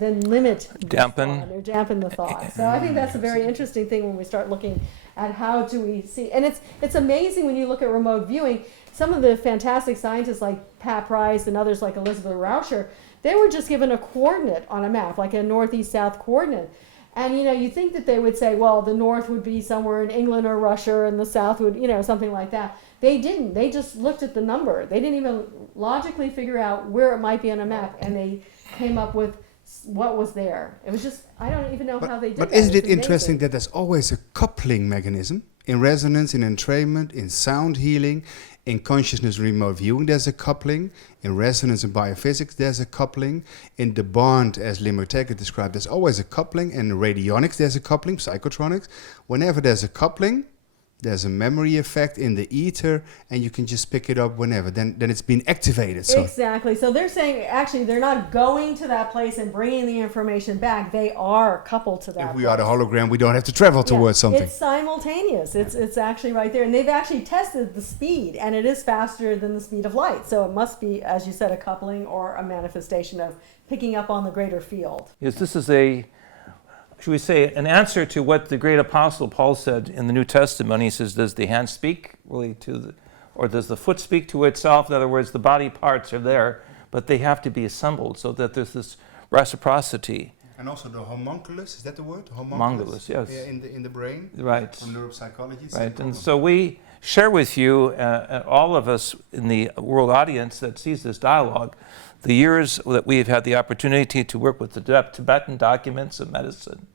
then dampen the thought. So I think that's a very interesting thing when we start looking at how do we see. And it's amazing when you look at remote viewing. Some of the fantastic scientists like Pat Price and others like Elizabeth Rauscher, they were just given a coordinate on a map, like a northeast-south coordinate. And you think that they would say, well, the north would be somewhere in England or Russia, and the south would, something like that. They didn't. They just looked at the number. They didn't even logically figure out where it might be on a map, and they came up with what was there. It was just, I don't even know how they did that. But isn't it interesting that there's always a coupling mechanism? In resonance, in entrainment, in sound healing, in consciousness remote viewing, there's a coupling. In resonance and biophysics, there's a coupling. In the bond, as Lynn McTaggart described, there's always a coupling. And in radionics, there's a coupling, psychotronics. Whenever there's a coupling, there's a memory effect in the ether, and you can just pick it up whenever. Then it's been activated. So. Exactly. So they're saying, actually, they're not going to that place and bringing the information back. They are coupled to that If we are the hologram, we don't have to travel towards something. It's simultaneous. It's actually right there. And they've actually tested the speed, and it is faster than the speed of light. So it must be, as you said, a coupling or a manifestation of picking up on the greater field. Yes, this is should we say, an answer to what the great apostle Paul said in the New Testament. He says, does the hand speak really or does the foot speak to itself? In other words, the body parts are there, but they have to be assembled so that there's this reciprocity. And also the homunculus, is that the word? Homunculus, yes. In the brain? Right. From neuropsychology. Right, and so we share with you, all of us in the world audience that sees this dialogue, the years that we've had the opportunity to work with the Tibetan documents of medicine,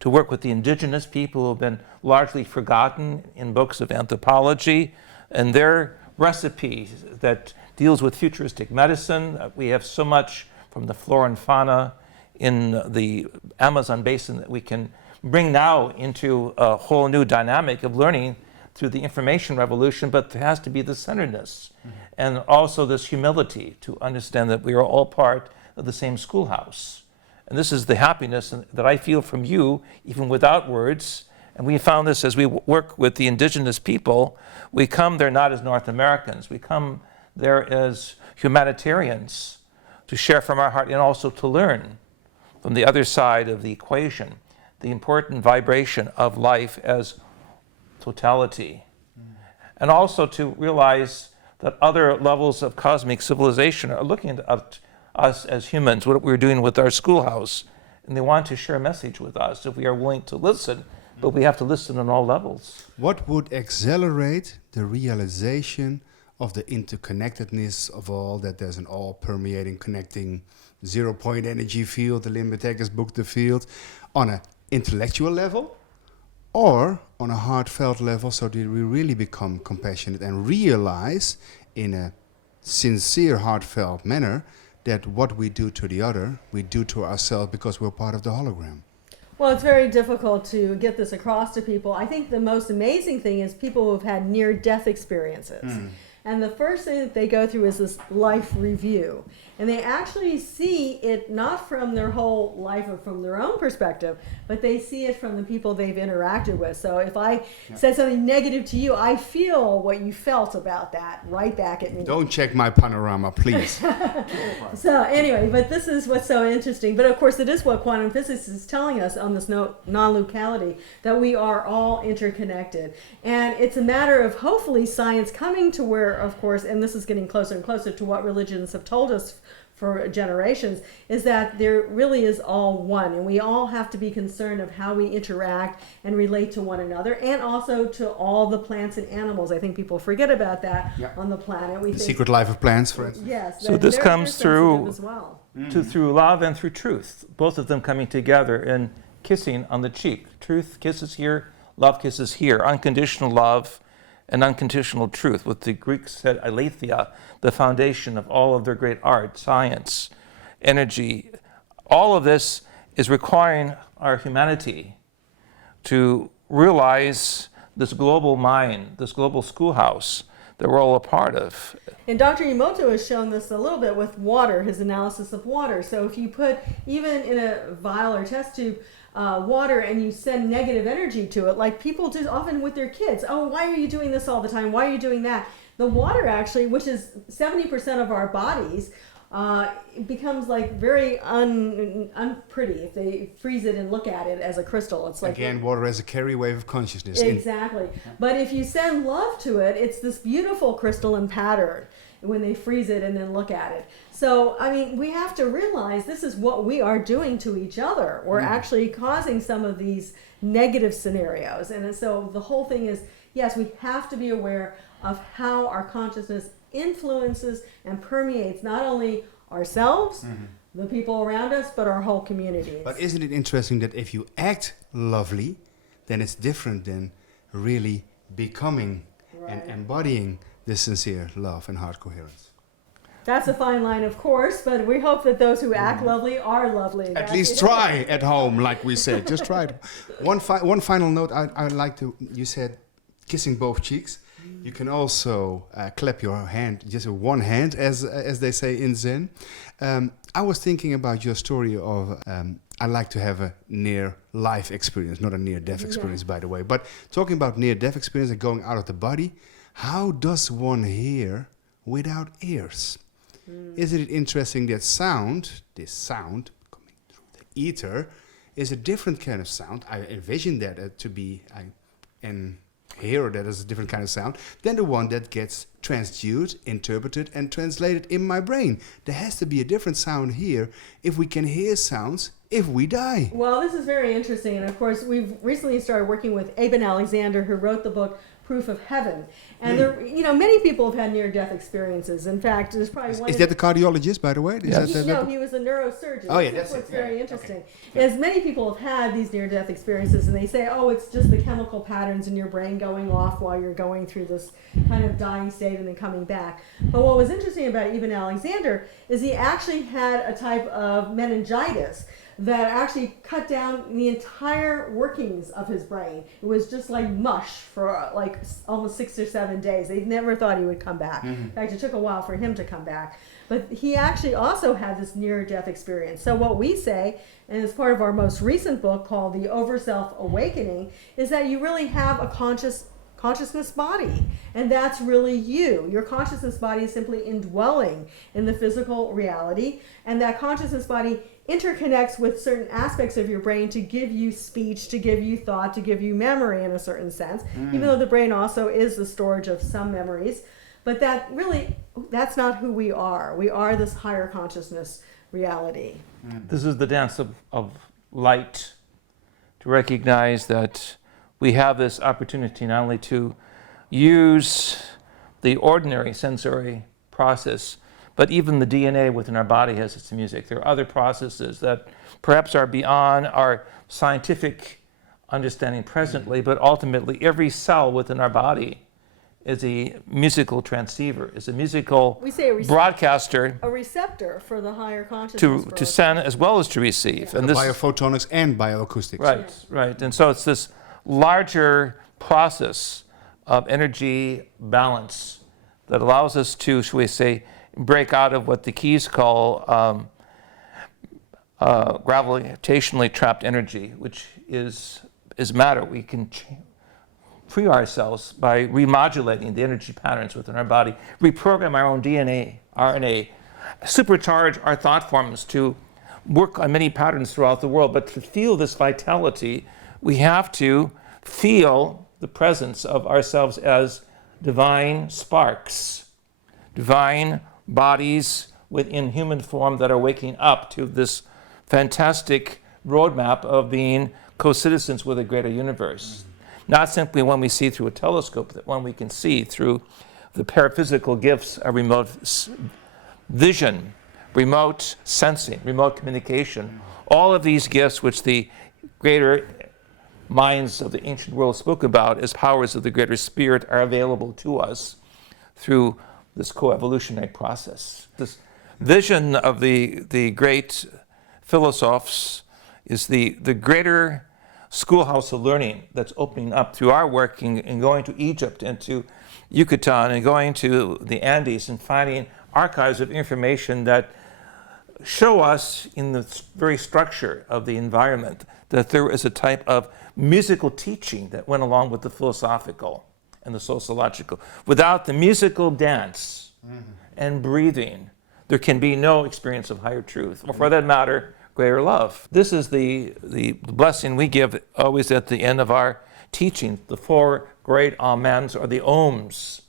to work with the indigenous people who have been largely forgotten in books of anthropology, and their recipe that deals with futuristic medicine. We have so much from the flora and fauna in the Amazon basin that we can bring now into a whole new dynamic of learning through the information revolution, but there has to be the centeredness and also this humility to understand that we are all part of the same schoolhouse. And this is the happiness that I feel from you, even without words. And we found this as we work with the indigenous people. We come there not as North Americans. We come there as humanitarians to share from our heart and also to learn from the other side of the equation, the important vibration of life as totality. And also to realize that other levels of cosmic civilization are looking at us as humans, what we're doing with our schoolhouse, and they want to share a message with us if we are willing to listen, but we have to listen on all levels. What would accelerate the realization of the interconnectedness of all, that there's an all-permeating, connecting zero-point energy field, the Limbetekers book The Field, on an intellectual level or on a heartfelt level, so that we really become compassionate and realize in a sincere, heartfelt manner that what we do to the other, we do to ourselves because we're part of the hologram. Well, it's very difficult to get this across to people. I think the most amazing thing is people who've had near-death experiences. And the first thing that they go through is this life review. And they actually see it not from their whole life or from their own perspective, but they see it from the people they've interacted with. So if I said something negative to you, I feel what you felt about that right back at me. Don't check my panorama, please. So anyway, but this is what's so interesting. But of course, it is what quantum physics is telling us on this non-locality, that we are all interconnected. And it's a matter of hopefully science coming to where, of course, and this is getting closer and closer to what religions have told us for generations, is that there really is all one, and we all have to be concerned of how we interact and relate to one another, and also to all the plants and animals. I think people forget about that on the planet. We The think, secret life of plants, for instance. yes, So that this they're comes through as well. through love and through truth, both of them coming together and kissing on the cheek. Truth kisses here, love kisses here. Unconditional love and unconditional truth, what the Greeks said aletheia, the foundation of all of their great art, science, energy. All of this is requiring our humanity to realize this global mind, this global schoolhouse that we're all a part of. And Dr. Emoto has shown this a little bit with water, his analysis of water. So if you put, even in a vial or test tube, water, and you send negative energy to it, like people do often with their kids. Oh, why are you doing this all the time? Why are you doing that? The water actually, which is 70% of our bodies, it becomes like very unpretty if they freeze it and look at it as a crystal. It's like, Again, water as a carry wave of consciousness. exactly. But if you send love to it, it's this beautiful crystalline pattern when they freeze it and then look at it. So, I mean, we have to realize this is what we are doing to each other. We're actually causing some of these negative scenarios. And so the whole thing is, yes, we have to be aware of how our consciousness influences and permeates not only ourselves, the people around us, but our whole communities. But isn't it interesting that if you act lovely, then it's different than really becoming and embodying this sincere love and heart coherence? That's a fine line, of course, but we hope that those who act lovely are lovely. At least try at home, like we said. Just try it. One final note I'd like to, you said kissing both cheeks. You can also clap your hand, just one hand, as they say in Zen. I was thinking about your story of, I like to have a near-life experience, not a near-death experience, by the way. But talking about near-death experience and going out of the body, how does one hear without ears? Isn't it interesting that sound, this sound coming through the ether, is a different kind of sound? I envision that to be, and hear that as a different kind of sound than the one that gets transduced, interpreted, and translated in my brain. There has to be a different sound here if we can hear sounds if we die. Well, this is very interesting, and of course, we've recently started working with Eben Alexander, who wrote the book Proof of Heaven. And there, many people have had near-death experiences. In fact, there's probably one. Is that the cardiologist, by the way? No, he was a neurosurgeon. Oh, yeah, that's that's what's it. very interesting. As many people have had these near-death experiences, and they say, oh, it's just the chemical patterns in your brain going off while you're going through this kind of dying state and then coming back. But what was interesting about Eben Alexander is he actually had a type of meningitis that actually cut down the entire workings of his brain. It was just like mush for like almost 6 or 7 days. They never thought he would come back. In fact, it took a while for him to come back. But he actually also had this near-death experience. So what we say, and as part of our most recent book called The Overself Awakening, is that you really have a consciousness body, and that's really you. Your consciousness body is simply indwelling in the physical reality, and that consciousness body interconnects with certain aspects of your brain to give you speech, to give you thought, to give you memory in a certain sense, even though the brain also is the storage of some memories. But that's not who we are. We are this higher consciousness reality. This is the dance of light, to recognize that we have this opportunity not only to use the ordinary sensory process, but even the DNA within our body has its music. There are other processes that perhaps are beyond our scientific understanding presently, but ultimately every cell within our body is a musical transceiver, is a musical broadcaster. A receptor for the higher consciousness. To send as well as to receive. Yeah. And this biophotonics and bioacoustics. Right, right. And so it's this larger process of energy balance that allows us to, shall we say, break out of what the keys call gravitationally trapped energy, which is matter. We can free ourselves by remodulating the energy patterns within our body, reprogram our own DNA, RNA, supercharge our thought forms to work on many patterns throughout the world. But to feel this vitality, we have to feel the presence of ourselves as divine sparks, divine bodies within human form that are waking up to this fantastic roadmap of being co-citizens with a greater universe. Not simply one we see through a telescope, but one we can see through the paraphysical gifts of remote vision, remote sensing, remote communication. All of these gifts which the greater minds of the ancient world spoke about as powers of the greater spirit are available to us through this co-evolutionary process. This vision of the great philosophers is the greater schoolhouse of learning that's opening up through our work and going to Egypt and to Yucatan and going to the Andes and finding archives of information that show us in the very structure of the environment that there is a type of musical teaching that went along with the philosophical and the sociological. Without the musical dance and breathing, there can be no experience of higher truth, or for that matter, greater love. This is the blessing we give always at the end of our teaching, the 4 great amens or the ohms.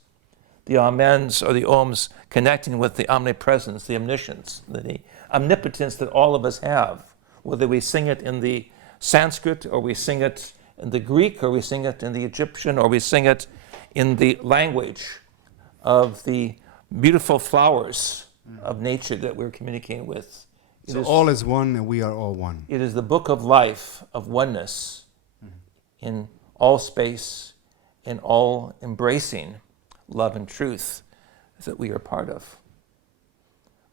The amens or the ohms connecting with the omnipresence, the omniscience, the omnipotence that all of us have, whether we sing it in the Sanskrit or we sing it in the Greek or we sing it in the Egyptian or we sing it in the language of the beautiful flowers of nature that we're communicating with. So all is one and we are all one. It is the book of life, of oneness, in all space, in all embracing love and truth that we are part of.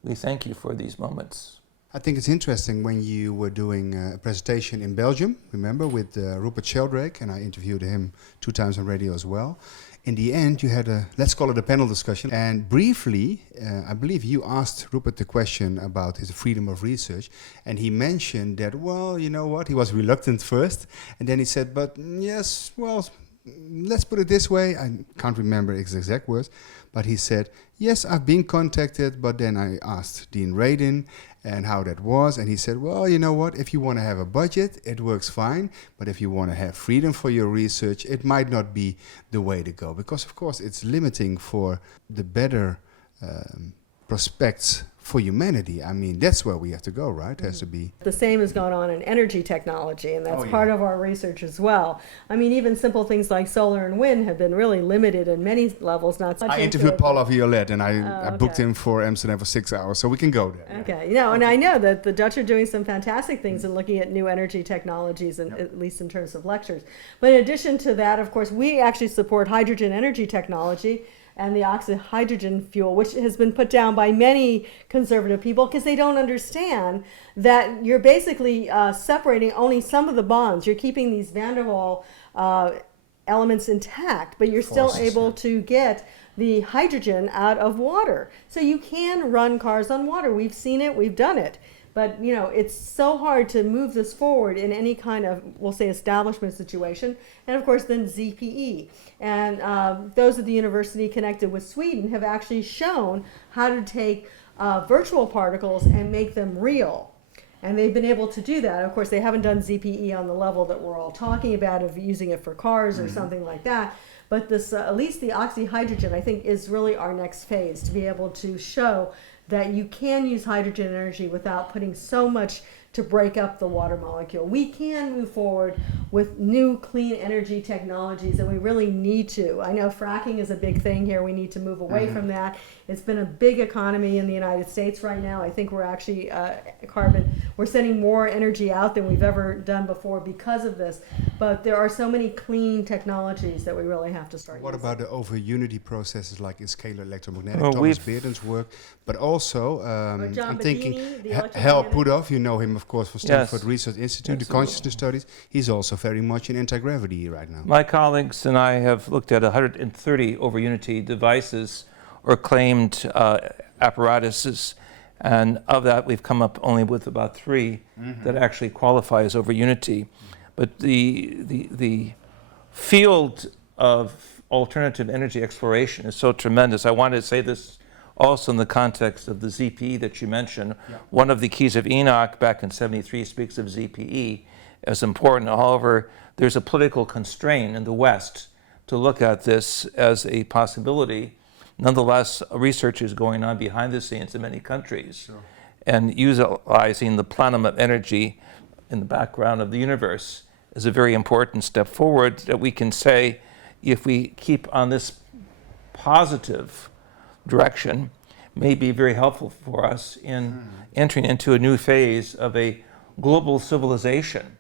We thank you for these moments. I think it's interesting when you were doing a presentation in Belgium, remember, with Rupert Sheldrake, and I interviewed him 2 times on radio as well. In the end, you had let's call it a panel discussion. And briefly, I believe you asked Rupert the question about his freedom of research. And he mentioned that, well, you know what, he was reluctant first. And then he said, but yes, well, let's put it this way. I can't remember his exact words. But he said, yes, I've been contacted. But then I asked Dean Radin and how that was. And he said, well, you know what, if you want to have a budget, it works fine. But if you want to have freedom for your research, it might not be the way to go. Because, of course, it's limiting for the better prospects for humanity. I mean, that's where we have to go, right? It has to be. The same has gone on in energy technology, and that's part of our research as well. I mean, even simple things like solar and wind have been really limited in many levels. Not such I interviewed Paula Violet, and I booked him for Amsterdam for 6 hours, so we can go there. Okay, you know, and I know that the Dutch are doing some fantastic things in looking at new energy technologies, and at least in terms of lectures. But in addition to that, of course, we actually support hydrogen energy technology. and the oxyhydrogen fuel, which has been put down by many conservative people because they don't understand that you're basically separating only some of the bonds. You're keeping these van der Waal elements intact, but you're still able to get the hydrogen out of water. So you can run cars on water. We've seen it, we've done it. But you know, it's so hard to move this forward in any kind of, we'll say, establishment situation. And of course, then ZPE. And those at the university connected with Sweden have actually shown how to take virtual particles and make them real. And they've been able to do that. Of course, they haven't done ZPE on the level that we're all talking about of using it for cars or something like that. But this, at least the oxyhydrogen, I think, is really our next phase, to be able to show that you can use hydrogen energy without putting so much to break up the water molecule. We can move forward with new clean energy technologies, and we really need to. I know fracking is a big thing here. We need to move away from that. It's been a big economy in the United States right now. I think we're actually we're sending more energy out than we've ever done before because of this. But there are so many clean technologies that we really have to start What using. about the over unity processes like in scalar electromagnetic, Well, Thomas Bearden's work, but also John I'm thinking Bedini, the Hal electromagnetic- Puthoff, you know him of course from Stanford Research Institute, the consciousness studies. He's also very much in anti-gravity right now. My colleagues and I have looked at 130 over unity devices or claimed apparatuses, and of that we've come up only with about 3 that actually qualify as over unity. But the field of alternative energy exploration is so tremendous. I wanted to say this also in the context of the ZPE that you mentioned. One of the keys of Enoch back in '73 speaks of ZPE as important. However, there's a political constraint in the West to look at this as a possibility. Nonetheless, research is going on behind the scenes in many countries, and utilizing the plenum of energy in the background of the universe is a very important step forward that we can say, if we keep on this positive direction, may be very helpful for us in entering into a new phase of a global civilization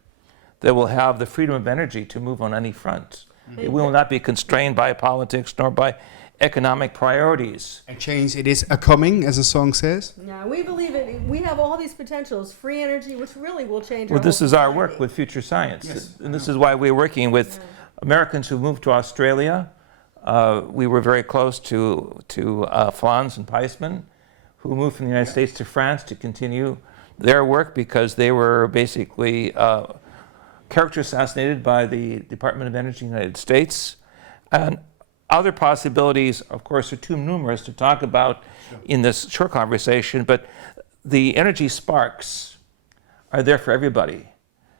that will have the freedom of energy to move on any front. It will not be constrained by politics nor by economic priorities. And change, it is a coming, as the song says. Yeah, we believe it. We have all these potentials, free energy, which really will change our Well, this whole is our society. work with future science. Yes, And this is why we're working with Americans who moved to Australia. We were very close to Flans and Peisman, who moved from the United States to France to continue their work because they were basically character assassinated by the Department of Energy in the United States. And other possibilities, of course, are too numerous to talk about in this short conversation, but the energy sparks are there for everybody.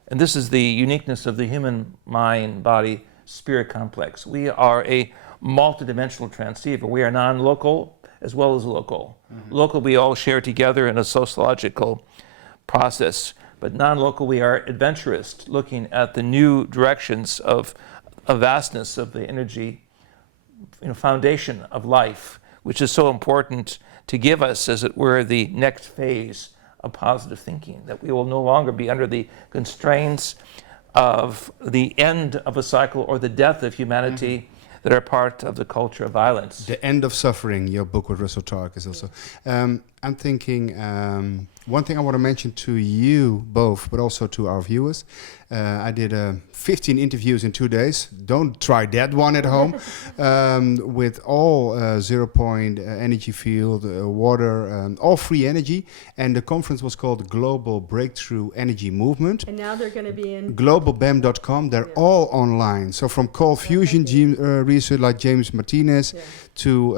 And this is the uniqueness of the human mind, body, spirit complex. We are a multidimensional transceiver. We are non-local as well as local. Local, we all share together in a sociological process, but non-local, we are adventurous, looking at the new directions of a vastness of the energy foundation of life, which is so important to give us, as it were, the next phase of positive thinking, that we will no longer be under the constraints of the end of a cycle or the death of humanity that are part of the culture of violence. The End of Suffering, your book with Russell Tark is also. I'm thinking, one thing I want to mention to you both, but also to our viewers. I did 15 interviews in 2 days. Don't try that one at home. With all 0 point energy field, water, all free energy. And the conference was called Global Breakthrough Energy Movement. And now they're going to be in globalbam.com, they're all online. So from cold fusion research like James Martinez to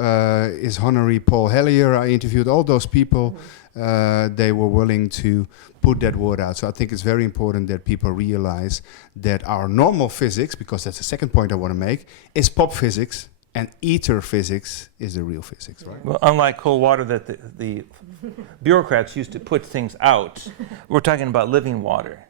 his honorary Paul Hellier, I interviewed all those people. They were willing to put that word out. So I think it's very important that people realize that our normal physics, because that's the second point I want to make, is pop physics, and ether physics is the real physics, right? Well, unlike cold water that the bureaucrats used to put things out, we're talking about living water.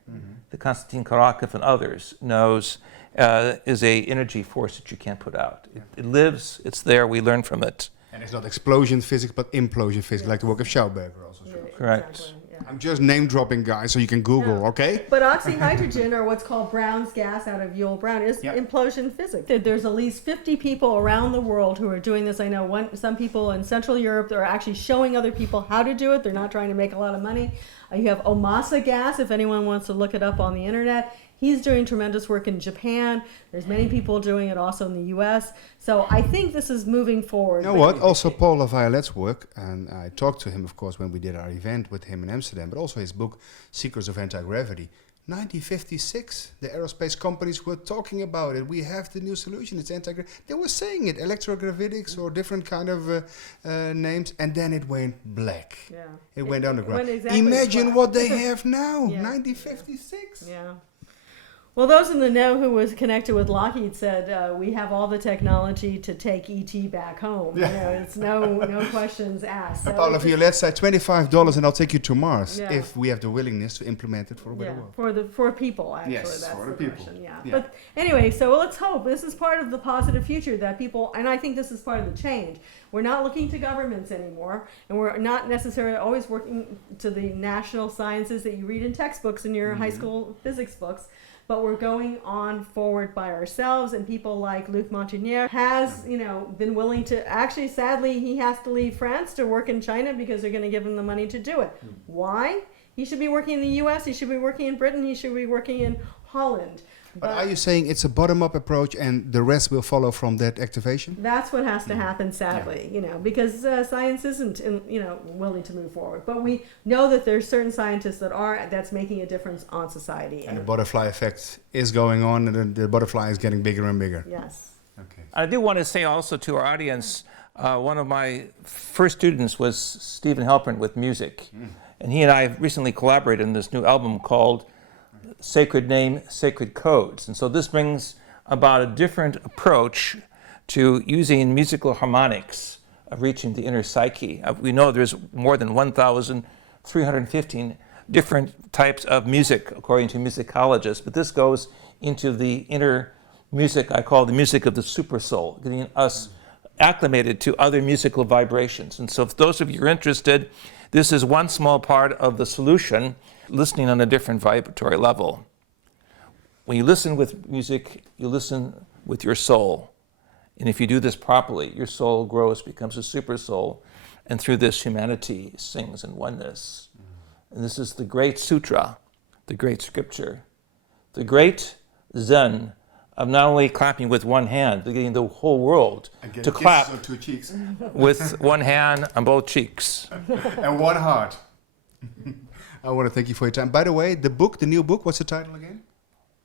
The Konstantin Karakov and others knows is a energy force that you can't put out. It lives, it's there, we learn from it. And it's not explosion physics, but implosion physics, like the work of Schauberger also. Correct. Exactly, yeah. I'm just name dropping, guys, so you can Google, Yeah. okay? But oxyhydrogen, or what's called Brown's gas out of Yule Brown, is Yep. implosion physics. There's at least 50 people around the world who are doing this. I know some people in Central Europe are actually showing other people how to do it. They're not trying to make a lot of money. You have Omasa gas, if anyone wants to look it up on the internet. He's doing tremendous work in Japan. There's many people doing it also in the US. So I think this is moving forward. You know what? Also, Paul Laviolette's work, and I talked to him, of course, when we did our event with him in Amsterdam, but also his book, Secrets of Anti-Gravity. 1956, the aerospace companies were talking about it. We have the new solution, it's anti-gravity. They were saying it, electrogravitics or different kind of names, and then it went black. Yeah. It went underground. went exactly Imagine black. what they have now, Yeah. 1956. Yeah. Well, those in the know who was connected with Lockheed said we have all the technology to take ET back home. Yeah. You know, it's no questions asked. So Paul it's just- Laviolette said $25 and I'll take you to Mars Yeah. if we have the willingness to implement it for a better world. for people actually. Yes, that's for the the people. question. Yeah. Yeah. But anyway, so let's hope this is part of the positive future that people, and I think this is part of the change. We're not looking to governments anymore, and we're not necessarily always working to the national sciences that you read in textbooks in your high school physics books. But we're going on forward by ourselves, and people like Luc Montagnier has, been willing to. Actually, sadly, he has to leave France to work in China because they're going to give him the money to do it. Why? He should be working in the U.S. He should be working in Britain. He should be working in Holland. But are you saying it's a bottom-up approach and the rest will follow from that activation? That's what has to happen, sadly, because science isn't, willing to move forward. But we know that there's certain scientists that's making a difference on society. And the butterfly effect is going on, and the butterfly is getting bigger and bigger. Yes. Okay. I do want to say also to our audience, one of my first students was Stephen Halpern with music. And he and I have recently collaborated in this new album called Sacred Name, Sacred Codes. And so this brings about a different approach to using musical harmonics of reaching the inner psyche. We know there's more than 1,315 different types of music, according to musicologists, but this goes into the inner music I call the music of the super soul, getting us acclimated to other musical vibrations. And so if those of you are interested, this is one small part of the solution, listening on a different vibratory level. When you listen with music, you listen with your soul. And if you do this properly, your soul grows, becomes a super soul, and through this humanity sings in oneness. And this is the great sutra, the great scripture, the great Zen of not only clapping with one hand, but getting the whole world to clap on 2 cheeks. with one hand on both cheeks. And one heart. I want to thank you for your time. By the way, the new book, what's the title again?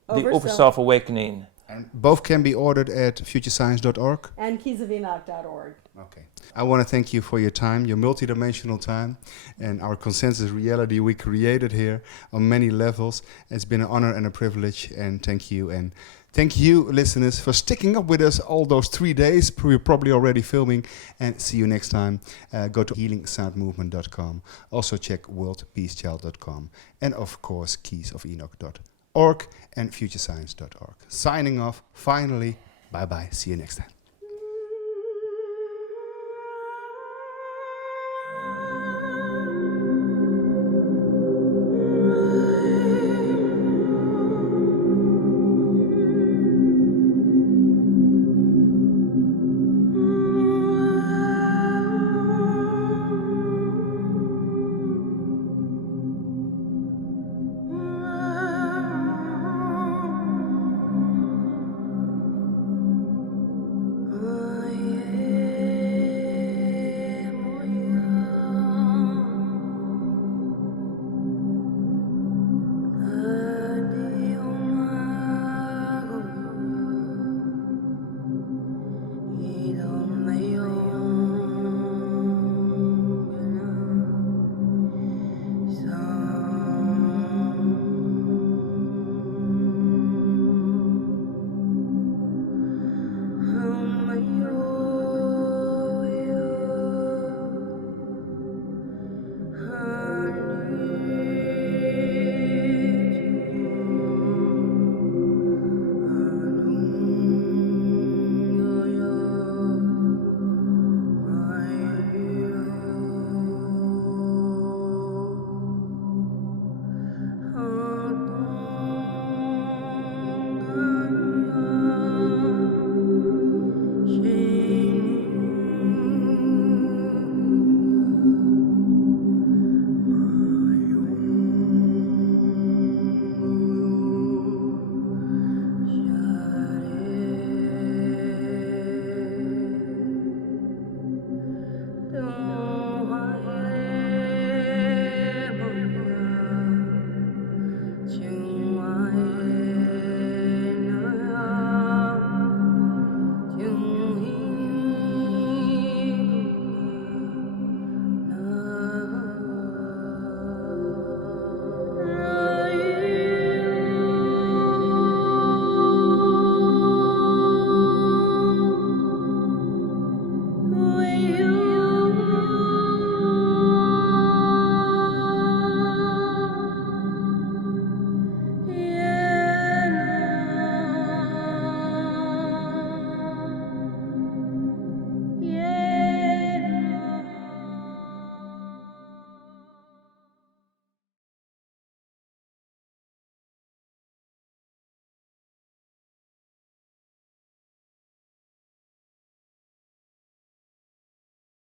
The Over Self-Awakening. And both can be ordered at futurescience.org. And keysofinok.org. Okay. I want to thank you for your time, your multidimensional time, and our consensus reality we created here on many levels. It's been an honor and a privilege, and thank you. And thank you, listeners, for sticking up with us all those 3 days. We're probably already filming, and see you next time. Go to healingsoundmovement.com. Also check worldpeacechild.com. And of course, keysofenoch.org and futurescience.org. Signing off, finally. Bye-bye. See you next time.